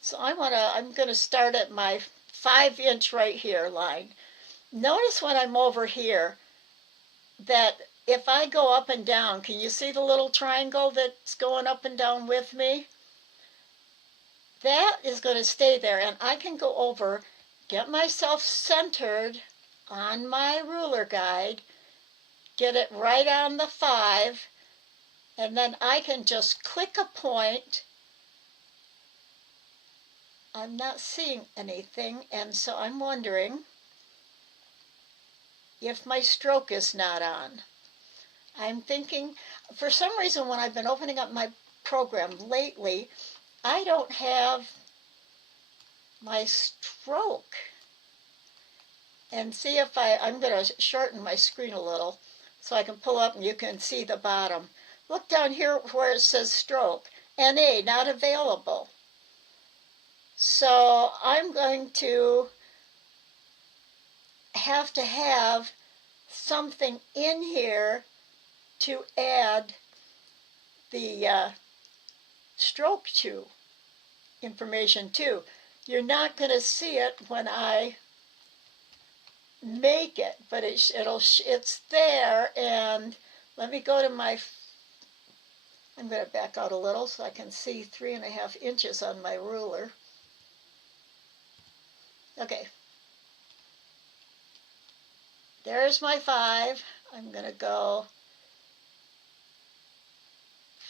So I'm going to start at my 5-inch right here line. Notice when I'm over here that if I go up and down, can you see the little triangle that's going up and down with me? That is going to stay there, and I can go over, get myself centered on my ruler guide, get it right on the 5, and then I can just click a point. I'm not seeing anything, and so I'm wondering if my stroke is not on. I'm thinking, for some reason, when I've been opening up my program lately, I don't have my stroke. And see if I'm going to shorten my screen a little so I can pull up and you can see the bottom. Look down here where it says stroke. NA, not available. So I'm going to have something in here to add the stroke to information to. You're not going to see it when I make it, but it's there. And let me go to I'm going to back out a little so I can see 3.5 inches on my ruler. Okay, there's my 5. I'm going to go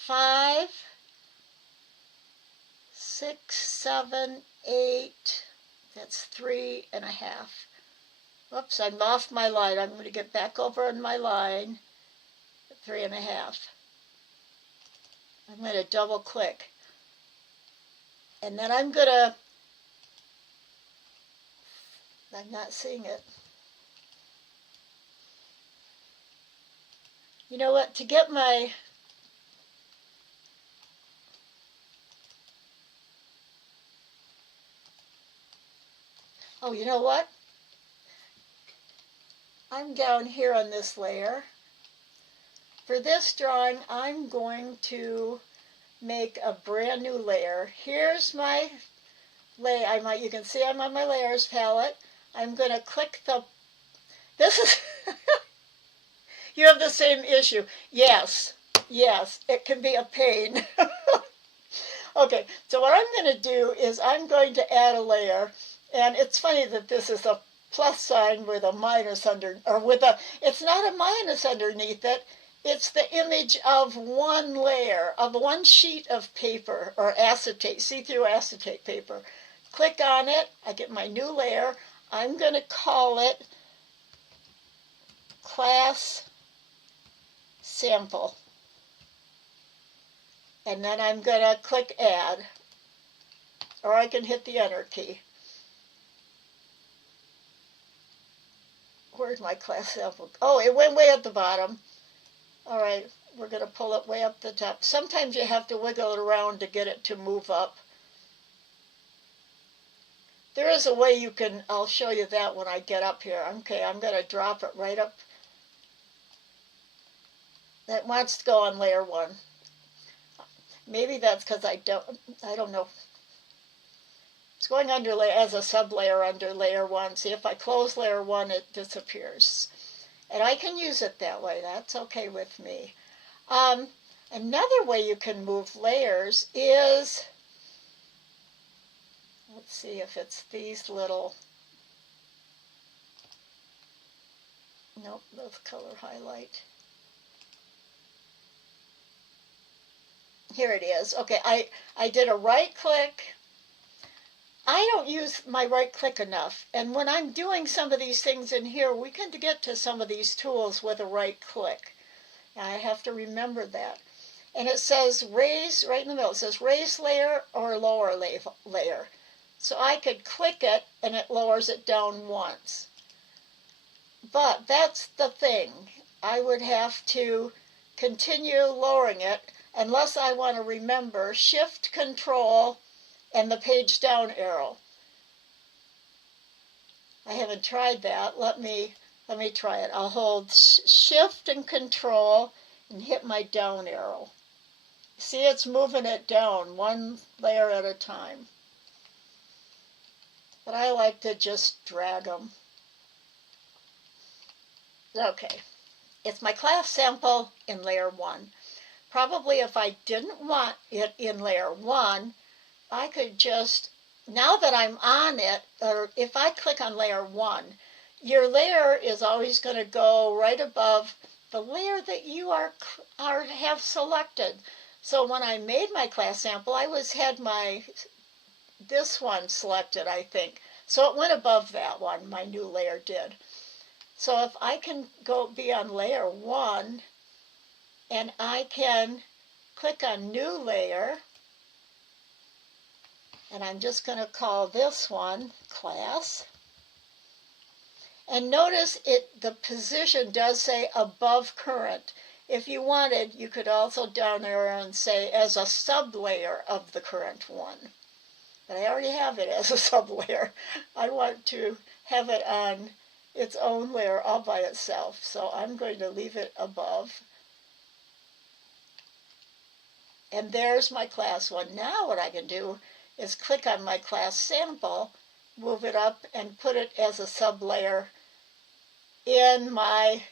5, 6, 7, 8. That's 3.5. Whoops, I'm off my line. I'm going to get back over on my line at 3.5. I'm going to double click. And then I'm not seeing it. You know what? To get my you know what? I'm down here on this layer. For this drawing, I'm going to make a brand new layer. Here's my layer. You can see I'm on my layers palette. I'm going to click this is, you have the same issue. Yes, it can be a pain. Okay, so what I'm going to do is I'm going to add a layer. And it's funny that this is a plus sign with a minus it's not a minus underneath it. It's the image of one layer, of one sheet of paper, or acetate, see-through acetate paper. Click on it, I get my new layer. I'm going to call it Class Sample. And then I'm going to click Add, or I can hit the Enter key. Where's my class sample? Oh, it went way at the bottom. All right, we're going to pull it way up the top. Sometimes you have to wiggle it around to get it to move up. There is a way I'll show you that when I get up here. Okay, I'm going to drop it right up. That wants to go on layer 1. Maybe that's because I don't know. It's going under as a sub-layer under layer 1. See, if I close layer 1, it disappears. And I can use it that way. That's okay with me. Another way you can move layers is, let's see if it's these little, nope, those color highlight. Here it is. Okay, I did a right click. I don't use my right click enough, and when I'm doing some of these things in here, we can get to some of these tools with a right click. Now I have to remember that. And it says raise, right in the middle, it says raise layer or lower layer. So I could click it and it lowers it down once. But that's the thing. I would have to continue lowering it unless I want to remember Shift, Control, and the page down arrow. I haven't tried that. Let me try it. I'll hold Shift and Control and hit my down arrow. See, it's moving it down one layer at a time. But I like to just drag them. Okay, it's my class sample in layer 1. Probably if I didn't want it in layer 1, I could just, now that I'm on it, or if I click on layer 1, your layer is always going to go right above the layer that you have selected. So when I made my class sample, I had this one selected, I think. So it went above that one, my new layer did. So if I can be on layer 1, and I can click on new layer, and I'm just going to call this one class. And notice the position does say above current. If you wanted, you could also down arrow and say as a sub-layer of the current one. But I already have it as a sub-layer. I want to have it on its own layer all by itself. So I'm going to leave it above. And there's my class one. Now what I can do is click on my class sample, move it up, and put it as a sub-layer in my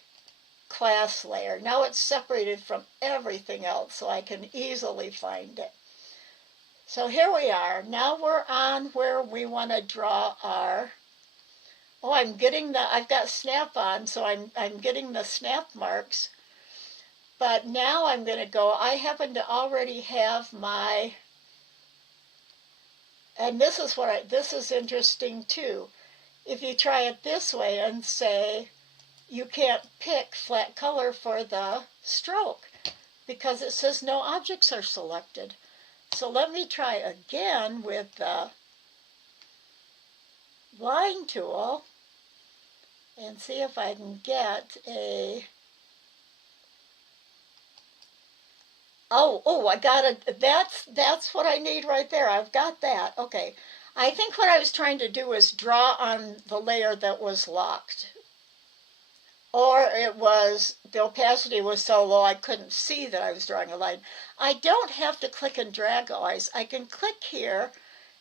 class layer. Now it's separated from everything else, so I can easily find it. So here we are. Now we're on where we want to draw our, I've got snap on, so I'm getting the snap marks. But now I'm going to go, I happen to already have my, and this is interesting too. If you try it this way and say, you can't pick flat color for the stroke because it says no objects are selected. So let me try again with the line tool and see if I can get a, I got it. That's what I need right there. I've got that. Okay. I think what I was trying to do was draw on the layer that was locked. Or the opacity was so low I couldn't see that I was drawing a line. I don't have to click and drag always. I can click here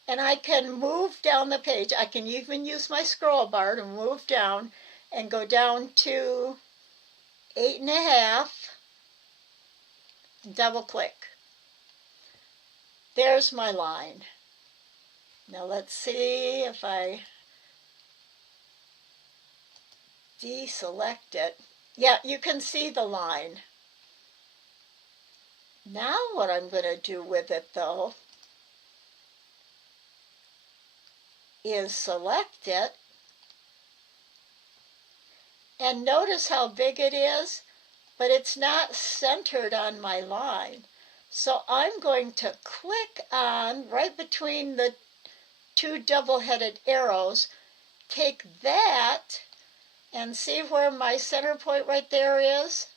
and I can move down the page. I can even use my scroll bar to move down and go down to 8.5. Double click. There's my line. Now let's see if I deselect it. Yeah, you can see the line. Now what I'm going to do with it though is select it. And notice how big it is, but it's not centered on my line. So I'm going to click on right between the two double-headed arrows, take that, and see where my center point right there is?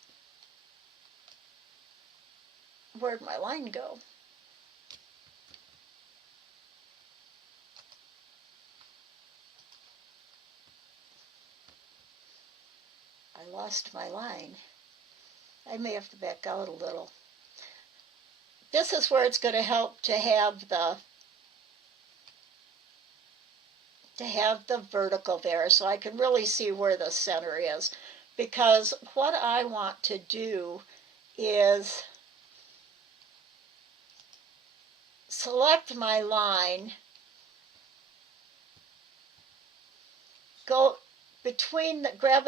Where'd my line go? I lost my line. I may have to back out a little. This is where it's going to help to have the vertical there so I can really see where the center is. Because what I want to do is select my line, go grab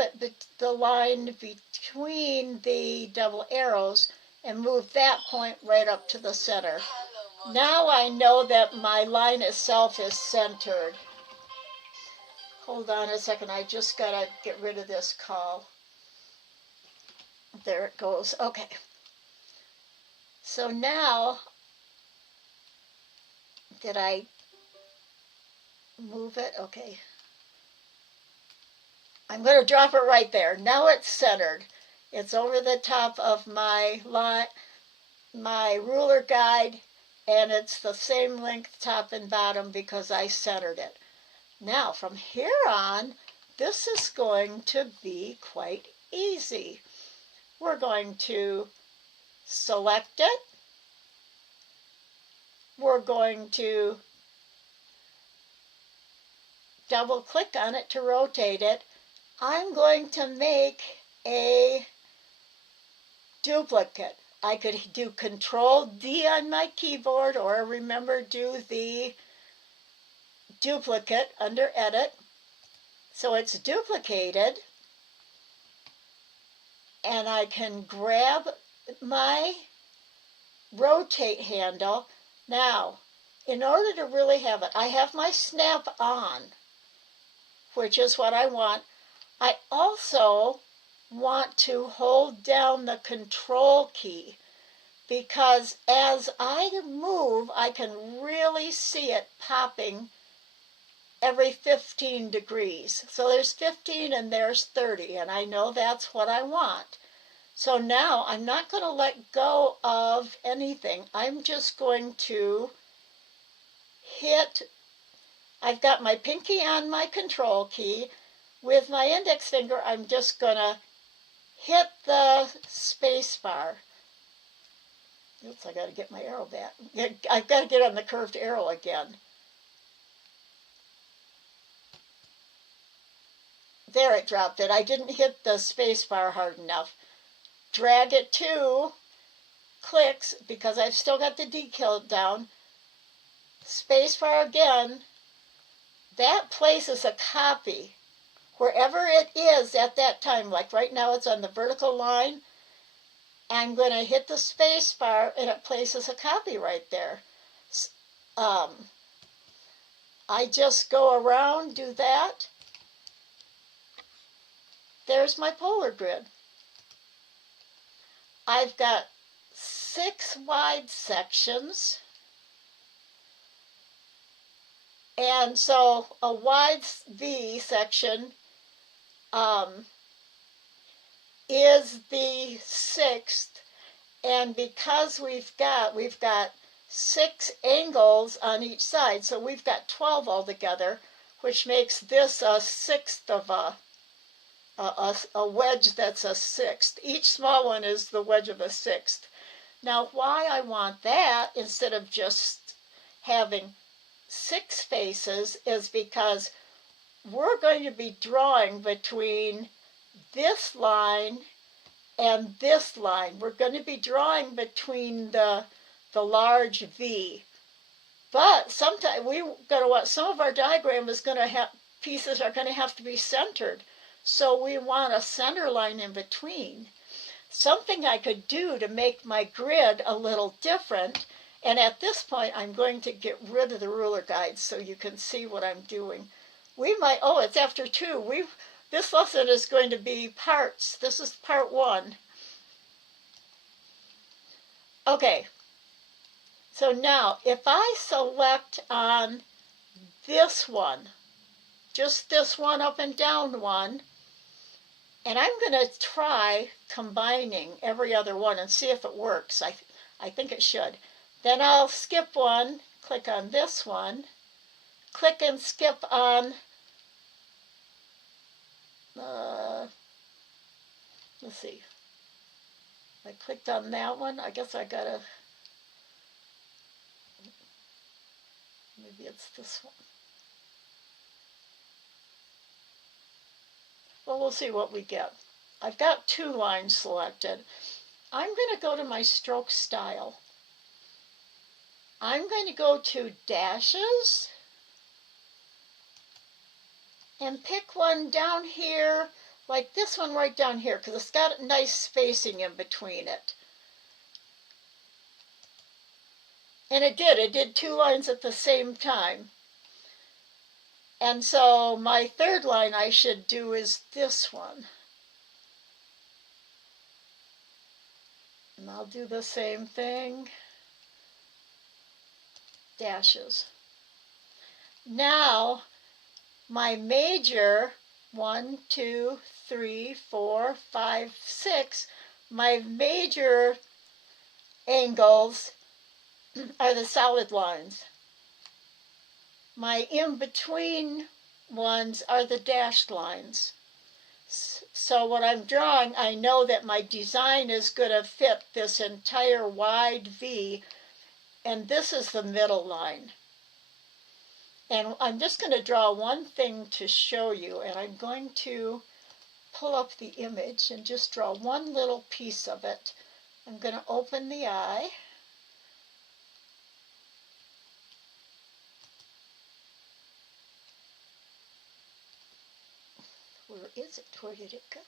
the line between the double arrows and move that point right up to the center. Now I know that my line itself is centered. Hold on a second, I just gotta get rid of this call. There it goes, okay. So now that I move it. Okay. I'm going to drop it right there. Now it's centered. It's over the top of my line, my ruler guide, and it's the same length top and bottom because I centered it. Now from here on, this is going to be quite easy. We're going to select it. We're going to double click on it to rotate it. I'm going to make a duplicate. I could do Control D on my keyboard, or remember, do the duplicate under Edit. So it's duplicated, and I can grab my rotate handle. Now, in order to really have it, I have my snap on, which is what I want. I also want to hold down the Control key, because as I move, I can really see it popping every 15 degrees. So there's 15 and there's 30, and I know that's what I want. So now I'm not going to let go of anything. I'm just going to hit, I've got my pinky on my Control key. With my index finger, I'm just going to hit the space bar. Oops, I got to get my arrow back. I've got to get on the curved arrow again. There, it dropped it. I didn't hit the space bar hard enough. Drag it to clicks, because I've still got the decal down. Space bar again. That places a copy wherever it is at that time. Like right now it's on the vertical line. I'm going to hit the space bar and it places a copy right there. I just go around, do that. There's my polar grid. I've got 6 wide sections. And so a wide V section is the 6th, and because we've got 6 angles on each side, so we've got 12 altogether, which makes this a 1/6 of a wedge that's a 1/6. Each small one is the wedge of a 1/6. Now, why I want that instead of just having 6 faces is because we're going to be drawing between this line and this line. We're going to be drawing between the large V. But sometimes we're going to want, some of our diagram is going to have, pieces are going to have to be centered. So we want a center line in between. Something I could do to make my grid a little different. And at this point, I'm going to get rid of the ruler guides so you can see what I'm doing. We might, oh, it's after 2. This lesson is going to be parts. This is part 1. Okay. So now, if I select on this one, just this one up and down one, and I'm going to try combining every other one and see if it works. I think it should. Then I'll skip one, click on this one, click and skip on, let's see. I clicked on that one. I guess I gotta, maybe it's this one. Well, we'll see what we get. I've got 2 lines selected. I'm going to go to my stroke style. I'm going to go to dashes and pick one down here, like this one right down here, because it's got nice spacing in between it. And it did 2 lines at the same time. And so my 3rd line I should do is this one. And I'll do the same thing. Dashes. Now my major 1, 2, 3, 4, 5, 6, my major angles are the solid lines. My in-between ones are the dashed lines. So when I'm drawing, I know that my design is going to fit this entire wide V, and this is the middle line. And I'm just going to draw one thing to show you, and I'm going to pull up the image and just draw one little piece of it. I'm going to open the eye. Where is it? Where did it go?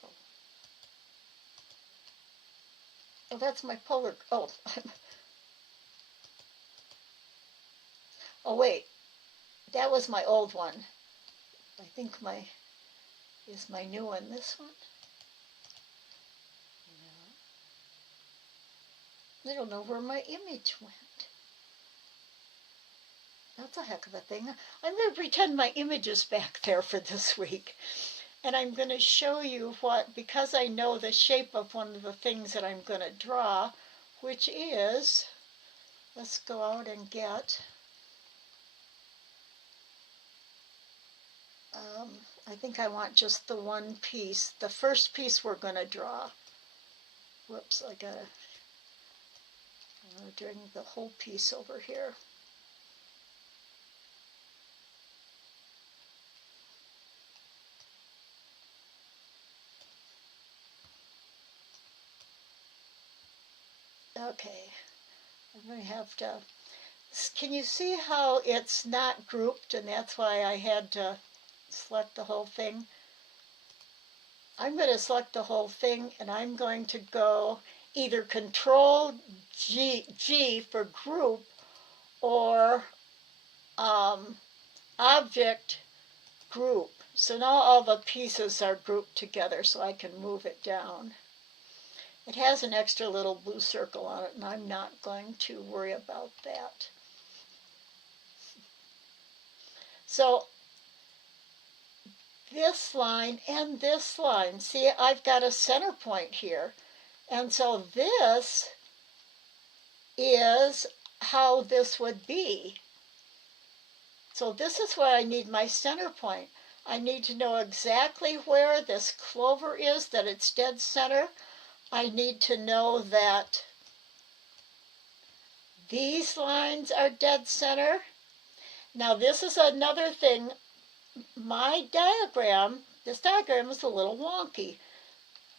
Oh, that's my polar. Oh, oh wait, that was my old one. I think is my new one this one? No. I don't know where my image went. That's a heck of a thing. I'm going to pretend my image is back there for this week. And I'm going to show you what, because I know the shape of one of the things that I'm going to draw, which is, let's go out and get, I think I want just the one piece, the first piece we're going to draw. Whoops, I'm going to bring the whole piece over here. Okay, I'm going to have to, can you see how it's not grouped, and that's why I had to select the whole thing? I'm going to select the whole thing, and I'm going to go either Control G for group, or Object Group. So now all the pieces are grouped together, so I can move it down. It has an extra little blue circle on it, and I'm not going to worry about that. So this line and this line, see, I've got a center point here. And so this is how this would be. So this is where I need my center point. I need to know exactly where this clover is, that it's dead center. I need to know that these lines are dead center. Now this is another thing. My diagram, this diagram is a little wonky,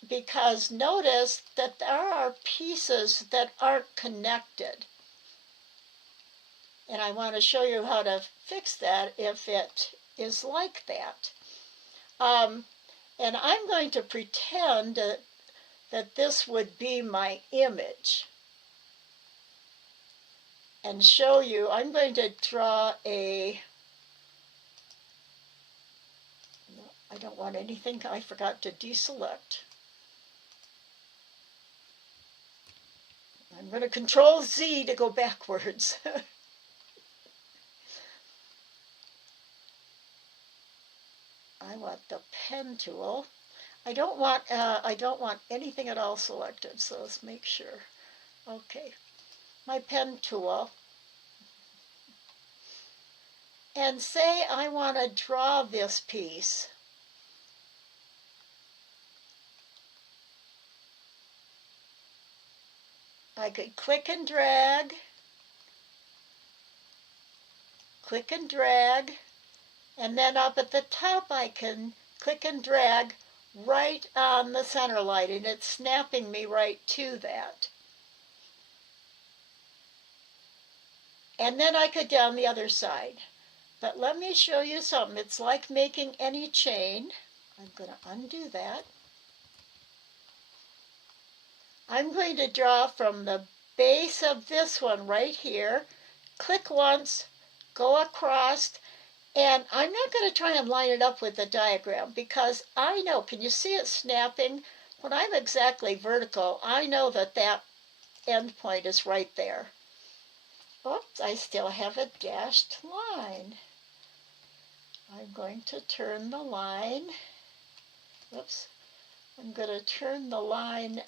because notice that there are pieces that aren't connected. And I want to show you how to fix that if it is like that. And I'm going to pretend that this would be my image and show you. I'm going to draw a, no, I don't want anything, I forgot to deselect. I'm going to Control Z to go backwards. I want the pen tool. I don't want anything at all selected, so let's make sure. Okay, my pen tool. And say I want to draw this piece. I could click and drag, and then up at the top I can click and drag right on the center line, and it's snapping me right to that. And then I could down the other side. But let me show you something. It's like making any chain. I'm going to undo that. I'm going to draw from the base of this one right here, click once, go across, and I'm not going to try and line it up with the diagram, because I know, can you see it snapping? When I'm exactly vertical, I know that that end point is right there. Oops, I still have a dashed line. I'm going to turn the line. Whoops. I'm going to turn the line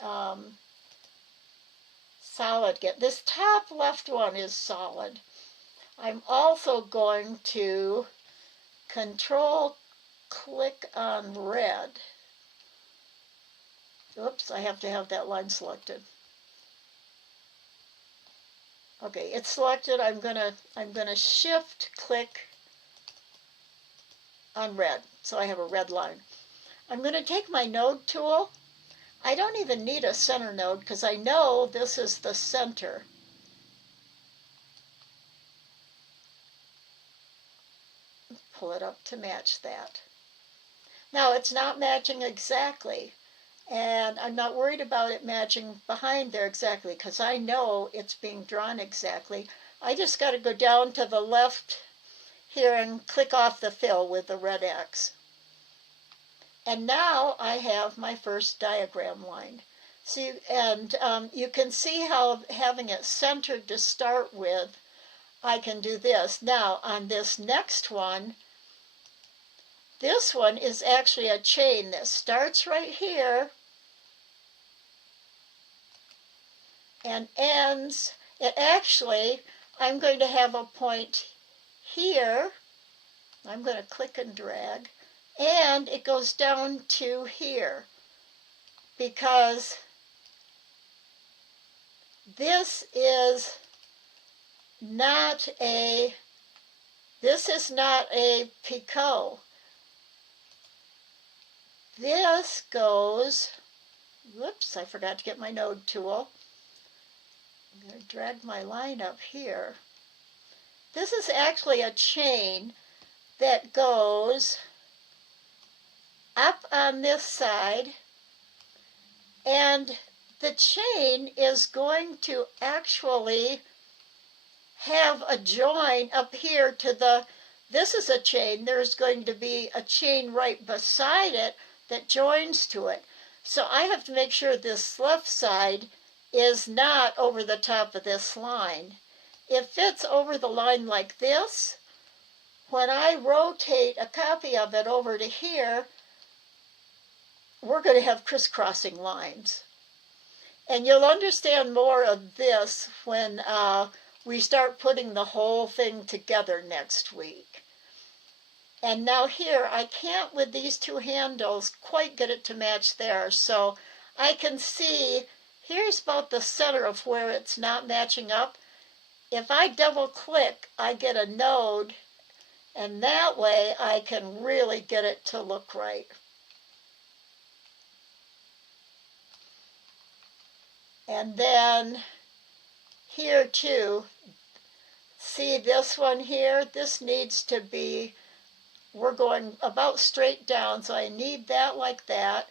solid. This top left one is solid. I'm also going to control click on red. Oops, I have to have that line selected. Okay, it's selected. I'm gonna shift click on red, so I have a red line. I'm gonna take my node tool. I don't even need a center node because I know this is the center. Pull it up to match that. Now it's not matching exactly, and I'm not worried about it matching behind there exactly because I know it's being drawn exactly. I just got to go down to the left here and click off the fill with the red X. And now I have my first diagram line. See, and you can see how having it centered to start with, I can do this. Now on this next one, this one is actually a chain that starts right here and ends. It actually, I'm going to have a point here. I'm going to click and drag, and it goes down to here because this is not a picot. This goes, whoops, I forgot to get my node tool. I'm going to drag my line up here. This is actually a chain that goes up on this side, and the chain is going to actually have a join up here to the, this is a chain, there's going to be a chain right beside it that joins to it. So I have to make sure this left side is not over the top of this line. If it's over the line like this, when I rotate a copy of it over to here, we're going to have crisscrossing lines. And you'll understand more of this when we start putting the whole thing together next week. And now here, I can't with these two handles quite get it to match there. So I can see, here's about the center of where it's not matching up. If I double click, I get a node, and that way I can really get it to look right. And then here too, see this one here? This needs to be, we're going about straight down, so I need that like that.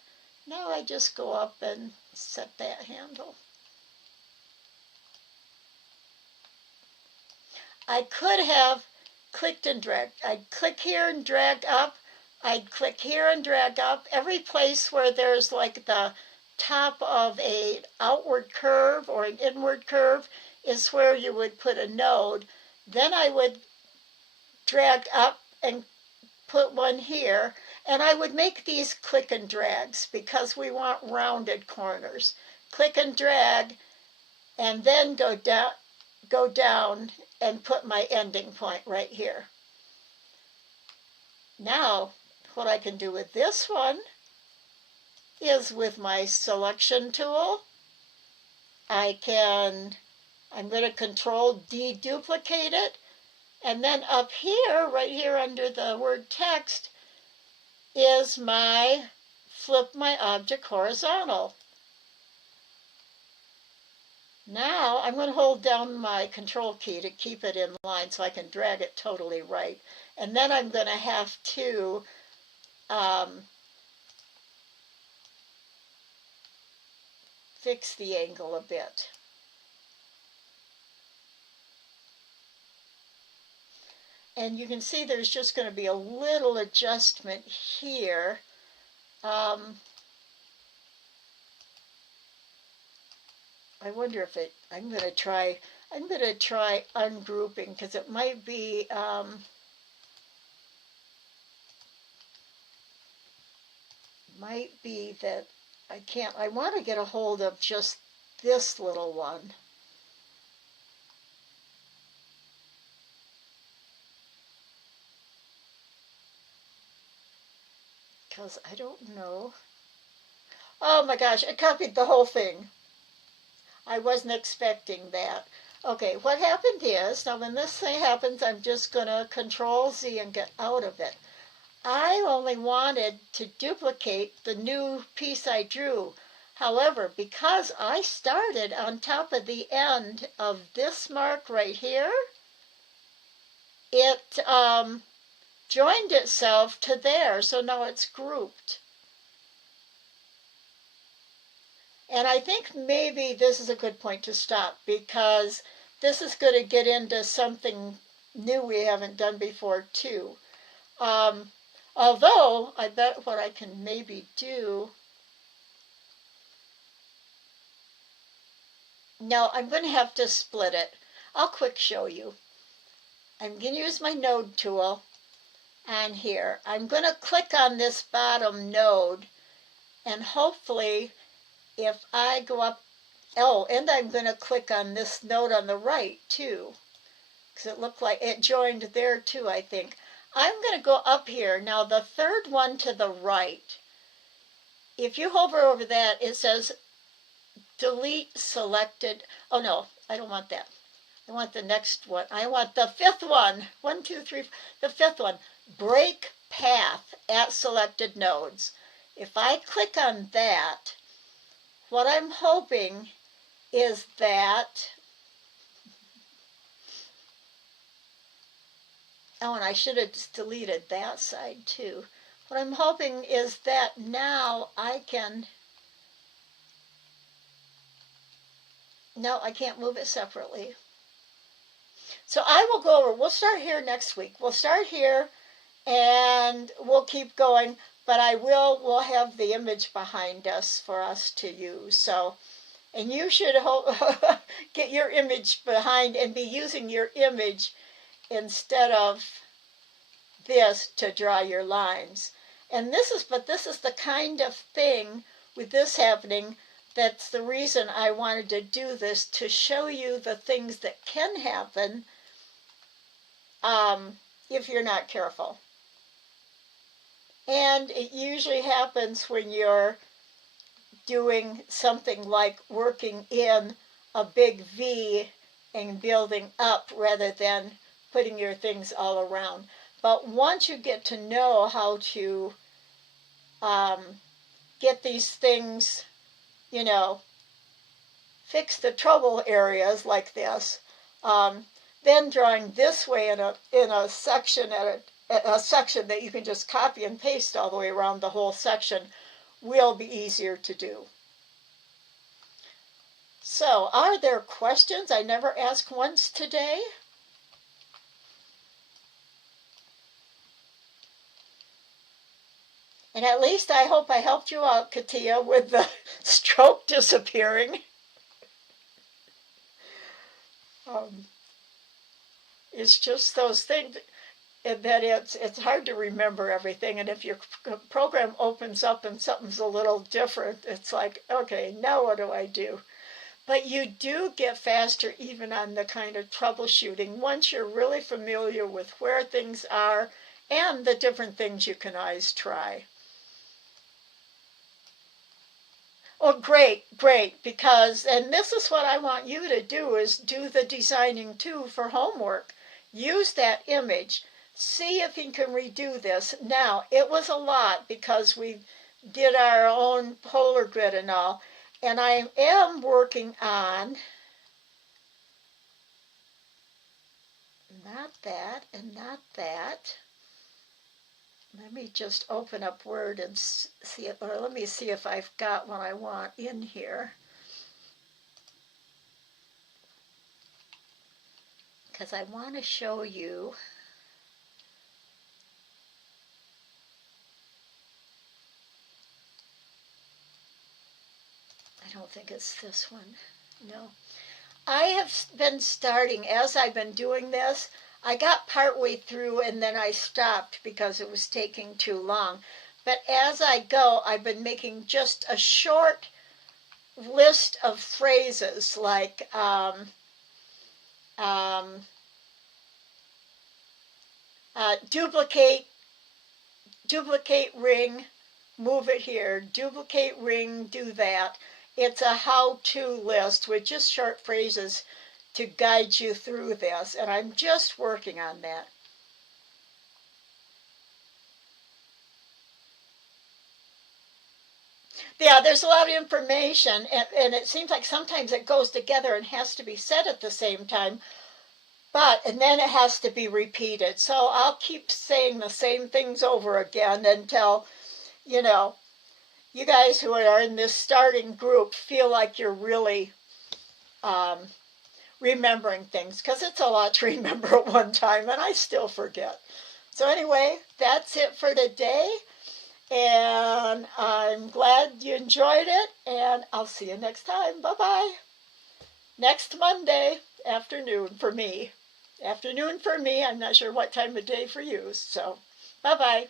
Now I just go up and set that handle. I could have clicked and dragged. I'd click here and drag up. I'd click here and drag up. Every place where there's like the top of an outward curve or an inward curve is where you would put a node. Then I would drag up and put one here, and I would make these click and drags because we want rounded corners. Click and drag, and then go down and put my ending point right here. Now, what I can do with this one is with my selection tool, I'm going to control deduplicate it, and then up here, right here under the word text, is my flip my object horizontal. Now I'm going to hold down my control key to keep it in line so I can drag it totally right. And then I'm going to have to fix the angle a bit. And you can see there's just going to be a little adjustment here. I wonder if I'm going to try ungrouping because it might be, might be that I want to get a hold of just this little one. Because I don't know. Oh my gosh, I copied the whole thing. I wasn't expecting that. Okay, what happened is, now when this thing happens, I'm just going to Control Z and get out of it. I only wanted to duplicate the new piece I drew. However, because I started on top of the end of this mark right here, it joined itself to there, so now it's grouped. And I think maybe this is a good point to stop, because this is going to get into something new we haven't done before too. Although I bet what I can maybe do, no, I'm going to have to split it. I'll quick show you. I'm going to use my node tool on here. I'm going to click on this bottom node, and hopefully if I go up, oh, and I'm going to click on this node on the right too, because it looked like it joined there too, I think. I'm going to go up here. Now the third one to the right, if you hover over that, it says delete selected. Oh no, I don't want that. I want the next one. I want the fifth one. 1, 2, 3, the fifth one. Break path at selected nodes. If I click on that, what I'm hoping is that, oh, and I should have just deleted that side too. What I'm hoping is that now I can, no, I can't move it separately. So I will go over, we'll start here next week. We'll start here and we'll keep going, but we'll have the image behind us for us to use. So, and you should get your image behind and be using your image instead of this to draw your lines. And this is the kind of thing with this happening, that's the reason I wanted to do this, to show you the things that can happen if you're not careful. And it usually happens when you're doing something like working in a big V and building up rather than putting your things all around. But once you get to know how to get these things, you know, fix the trouble areas like this, then drawing this way in a section a section that you can just copy and paste all the way around the whole section will be easier to do. So, are there questions? I never asked once today. And at least I hope I helped you out, Katia, with the stroke disappearing. It's just those things that it's hard to remember everything. And if your program opens up and something's a little different, it's like, okay, now what do I do? But you do get faster even on the kind of troubleshooting once you're really familiar with where things are and the different things you can always try. Oh, great, great, because, and this is what I want you to do, is do the designing too for homework. Use that image. See if you can redo this. Now, it was a lot because we did our own polar grid and all, and I am working on, not that and not that. Let me just open up Word and see it, or let me see if I've got what I want in here. Because I want to show you. I don't think it's this one. No. I have been starting, as I've been doing this, I got partway through and then I stopped because it was taking too long. But as I go, I've been making just a short list of phrases like um, duplicate, duplicate ring, move it here, duplicate ring, do that. It's a how-to list with just short phrases to guide you through this, and I'm just working on that. Yeah, there's a lot of information, and it seems like sometimes it goes together and has to be said at the same time, and then it has to be repeated. So I'll keep saying the same things over again until, you know, you guys who are in this starting group feel like you're really um, remembering things, because it's a lot to remember at one time, and I still forget. So anyway, that's it for today, and I'm glad you enjoyed it, and I'll see you next time. Bye-bye. Next Monday afternoon for me. Afternoon for me. I'm not sure what time of day for you. So bye-bye.